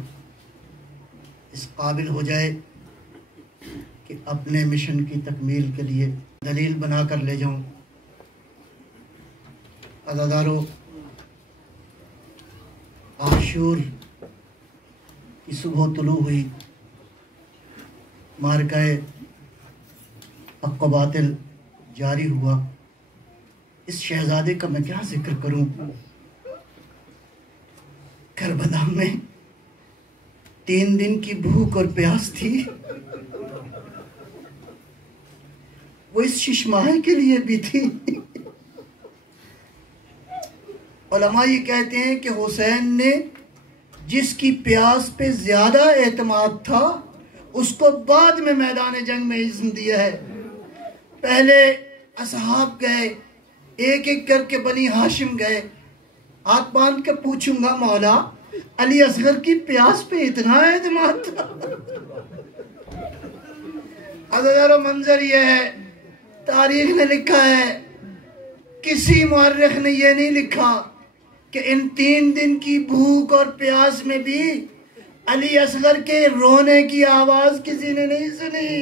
اس قابل ہو جائے کہ اپنے مشن کی تکمیل کے لیے دلیل بنا کر لے جاؤں۔ عزادارو، عاشور کی صبح طلوع ہوئی، معرکہ حق و باطل جاری ہوا۔ اس شہزادے کا میں کیا ذکر کروں؟ کربلا میں 3 دن کی بھوک اور پیاس تھی، وہ اس ششماہے کے لیے بھی تھی۔ علماء یہ کہتے ہیں کہ حسین نے جس کی پیاس پہ زیادہ اعتماد تھا اس کو بعد میں میدان جنگ میں اذن دیا ہے۔ پہلے اصحاب گئے، ایک ایک کر کے بنی ہاشم گئے، ہاتھ باندھ کے پوچھوں گا مولا علی اصغر کی پیاس پہ اتنا اعتماد تھا؟ عزیزارو، منظر یہ ہے، تاریخ نے لکھا ہے، کسی مورخ نے یہ نہیں لکھا کہ ان 3 دن کی بھوک اور پیاس میں بھی علی اصغر کے رونے کی آواز کسی نے نہیں سنی۔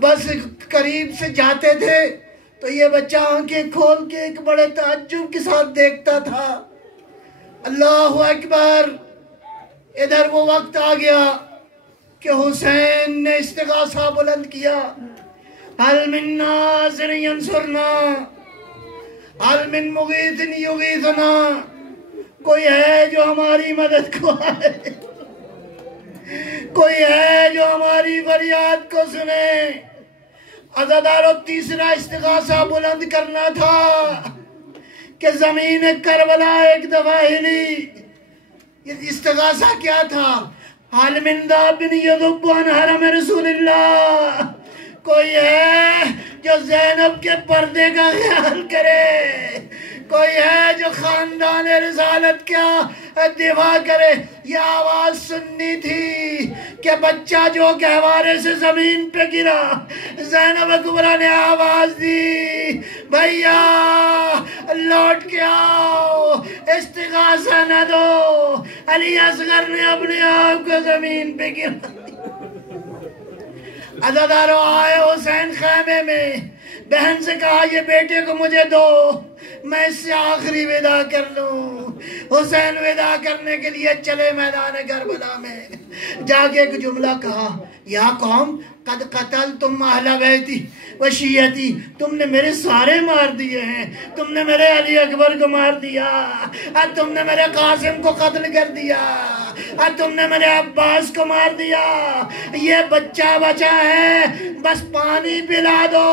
بس قریب سے جاتے تھے تو یہ بچہ آنکھیں کھول کے ایک بڑے تعجب کے ساتھ دیکھتا تھا۔ اللہ اکبر! ادھر وہ وقت آ گیا کہ حسین نے استغاثہ بلند کیا، حل من ناصر ینصرنا، حل من مغیث یغیثنا، کوئی ہے جو ہماری مدد کو آئے، کوئی ہے جو ہماری فریاد کو سنے۔ عزادارو، تیسرا استغاثہ بلند کرنا تھا کہ زمین کربلا ایک دفعہ ہلی۔ یہ استغاثہ کیا تھا؟ حل من داب یذب عن حرم رسول اللہ، کوئی ہے جو زینب کے پردے کا خیال کرے، کوئی ہے جو خاندان رسالت کا دفاع کرے۔ یہ آواز سننی تھی کہ بچہ جو گہوارے سے زمین پہ گرا، زینب کبریٰ نے آواز دی، بھیا لوٹ کے آؤ، استغاثہ نہ دو۔ علی اصغر نے اپنے آپ کو زمین پہ گرا۔ عزادارو، آئے حسین خیمے میں، بہن سے کہا یہ بیٹے کو مجھے دو، میں اس سے آخری وداع کر لوں۔ حسین وداع کرنے کے لیے چلے میدان کربلا میں، جا کے ایک جملہ کہا، یا قوم قد قتلتم اہل بیتی و شیعتی، تم نے میرے سارے مار دیے ہیں، تم نے میرے علی اکبر کو مار دیا، تم نے میرے قاسم کو قتل کر دیا۔ تم نے میرے عباس کو مار دیا، یہ بچہ بچا ہے، بس پانی پلا دو۔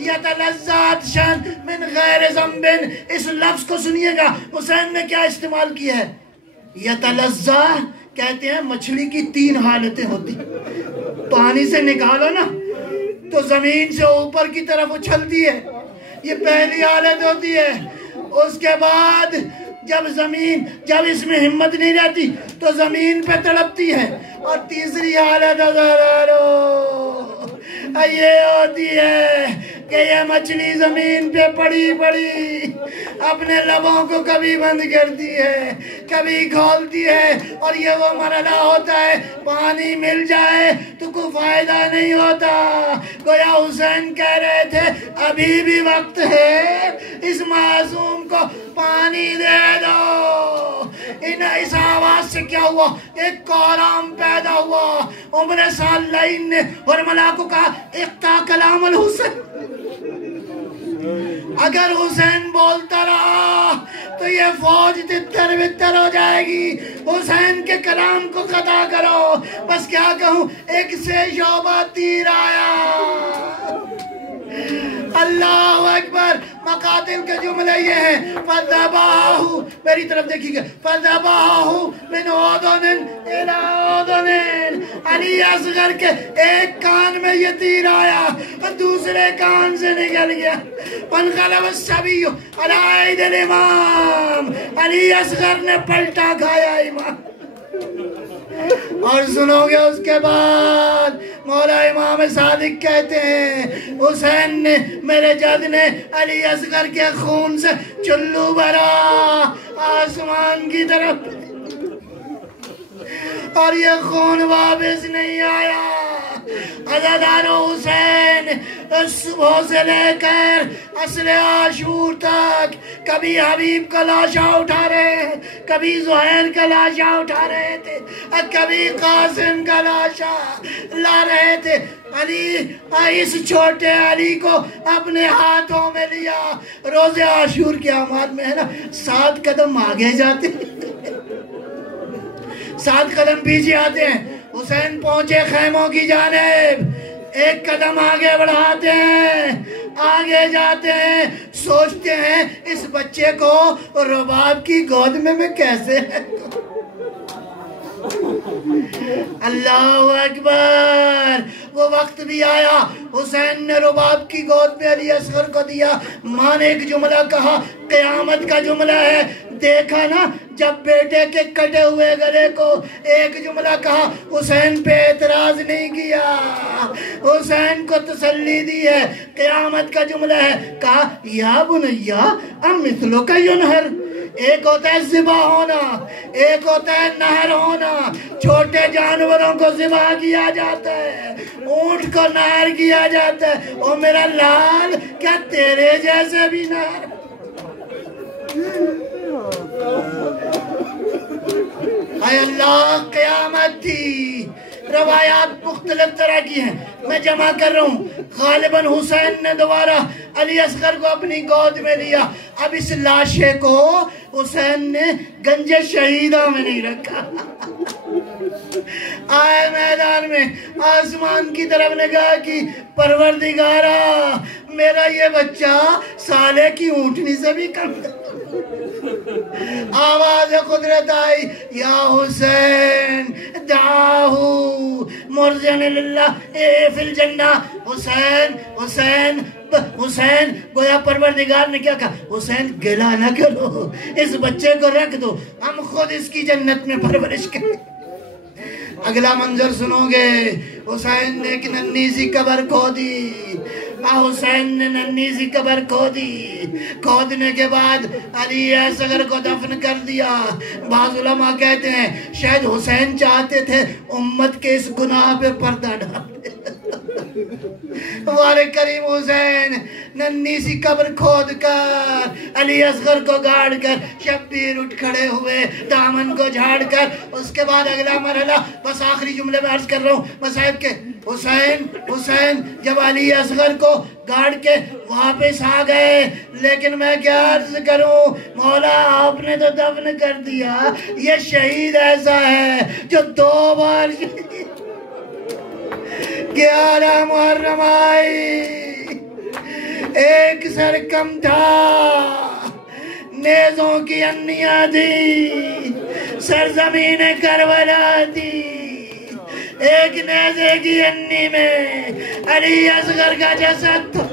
یتلذذ شن من غیر ذنب، اس لفظ کو سنیے گا حسین نے کیا استعمال کیا ہے۔ یتلذذ کہتے ہیں مچھلی کی 3 حالتیں ہوتی، پانی سے نکالو نا تو زمین سے اوپر کی طرف اچھلتی ہے، یہ پہلی حالت ہوتی ہے۔ اس کے بعد جب اس میں ہمت نہیں رہتی تو زمین پہ تڑپتی ہے، اور تیسری حالت یہ ہوتی ہے کہ یہ مچھلی زمین پہ پڑی اپنے لبوں کو کبھی بند کرتی ہے کبھی کھولتی ہے، اور یہ وہ مرحلہ ہوتا ہے پانی مل جائے تو کوئی فائدہ نہیں ہوتا۔ گویا حسین کہہ رہے تھے ابھی بھی وقت ہے، اس معصوم کو پانی دے دو۔ اس آواز سے کیا ہوا؟ ایک کورام پیدا ہوا۔ عمر صالحین نے ورملا کو کہا اقطع کلام الحسین، اگر حسین بولتا رہا تو یہ فوج تتر بتر ہو جائے گی، حسین کے کلام کو قطع کرو۔ بس کیا کہوں، ایک سے شعبہ تیر آیا۔ اللہ اکبر۔ مقاتل کے جملے یہ ہیں، فَذَبَحَهُ، میری طرف دیکھیے گا، فَذَبَحَهُ مِنْ أُذُنٍ إِلَىٰ أُذُنٍ، علی اصغر کے ایک کان میں یہ تیر آیا اور دوسرے کان سے نکل گیا۔ فَانْقَلَبَ الصَّبِيُّ عَلَىٰ عَيْنِ الْإِمَامِ، علی اصغر نے پلٹا کھایا امام۔ اور سنو گے اس کے بعد مولا امام صادق کہتے ہیں حسین نے، میرے جد نے علی اصغر کے خون سے چلو بھرا آسمان کی طرف، اور یہ خون واپس نہیں آیا۔ عزادار حسین صبح سے لے کر عصر عاشور تک کبھی حبیب کا لاشا اٹھا رہے، کبھی زہیر کا لاشا اٹھا رہے تھے، کبھی قاسم کا لاشا لا رہے تھے۔ علی اس چھوٹے علی کو اپنے ہاتھوں میں لیا۔ روز عاشور کے اعمال میں ہے نا 7 قدم آگے جاتے، 7 قدم پیچھے آتے ہیں۔ حسین پہنچے خیموں کی جانب، 1 قدم آگے بڑھاتے ہیں، آگے جاتے ہیں، سوچتے ہیں اس بچے کو رباب کی گود میں کیسے ہے۔ اللہ اکبر۔ وہ وقت بھی آیا، حسین نے رباب کی گود میں علی اصغر کو دیا۔ ماں نے ایک جملہ کہا، قیامت کا جملہ ہے، دیکھا نا جب بیٹے کے کٹے ہوئے گلے کو، ایک جملہ کہا، حسین پہ اعتراض نہیں کیا، حسین کو تسلی دی ہے۔ قیامت کا جملہ ہے، کہا یا بنیا ام مثلو کا ینہر، ایک ہوتا ہے ذبح ہونا، ایک ہوتا ہے نہر ہونا۔ چھوٹے جانوروں کو ذبح کیا جاتا ہے، اونٹ کو نہر کیا جاتا ہے، او میرا لال کیا تیرے جیسے بھی نہر؟ اے اللہ، قیامت تھی۔ روایات مختلف طرح کی ہیں، میں جمع کر رہا ہوں۔ غالباً حسین نے دوبارہ علی اصغر کو اپنی گود میں لیا۔ اب اس لاشے کو حسین نے گنج شہیدہ میں نہیں رکھا، آئے میدان میں آسمان کی طرف نگاہ کی، پروردگارا میرا یہ بچہ سالے کی اونٹنی سے بھی کم ہے۔ آواز قدرت آئی، یا حسین دعاہو مرجن للہ فی الجنہ۔ حسین حسین حسین، گویا پروردگار نے کیا کہا، حسین گلہ نہ کرو، اس بچے کو رکھ دو، ہم خود اس کی جنت میں پرورش کریں۔ اگلا منظر سنو گے، حسین نے ایک ننھی سی قبر کھودی، حسین نے ننھی سی قبر کھودی، کھودنے کے بعد علی اصغر کو دفن کر دیا۔ بعض علماء کہتے ہیں شاید حسین چاہتے تھے امت کے اس گناہ پہ پردہ ڈال دے۔ ہمارے کریم حسین ننھی سی قبر کھود کر علی اصغر کو گاڑ کر شبیر اٹھ کھڑے ہوئے، دامن کو جھاڑ کر۔ اس کے بعد اگلا مرحلہ، بس آخری جملے میں عرض کر رہا ہوں مصاحب کے، حسین جب علی اصغر کو گاڑ کے واپس آ گئے، لیکن میں کیا عرض کروں مولا آپ نے تو دفن کر دیا، یہ شہید ایسا ہے جو 2 بار 11 محرم آئی، ایک سر کم تھا، نیزوں کی انیاں تھی، سرزمین کربلا تھی، ایک نیزے کی انی میں علی اصغر کا جسد تھا۔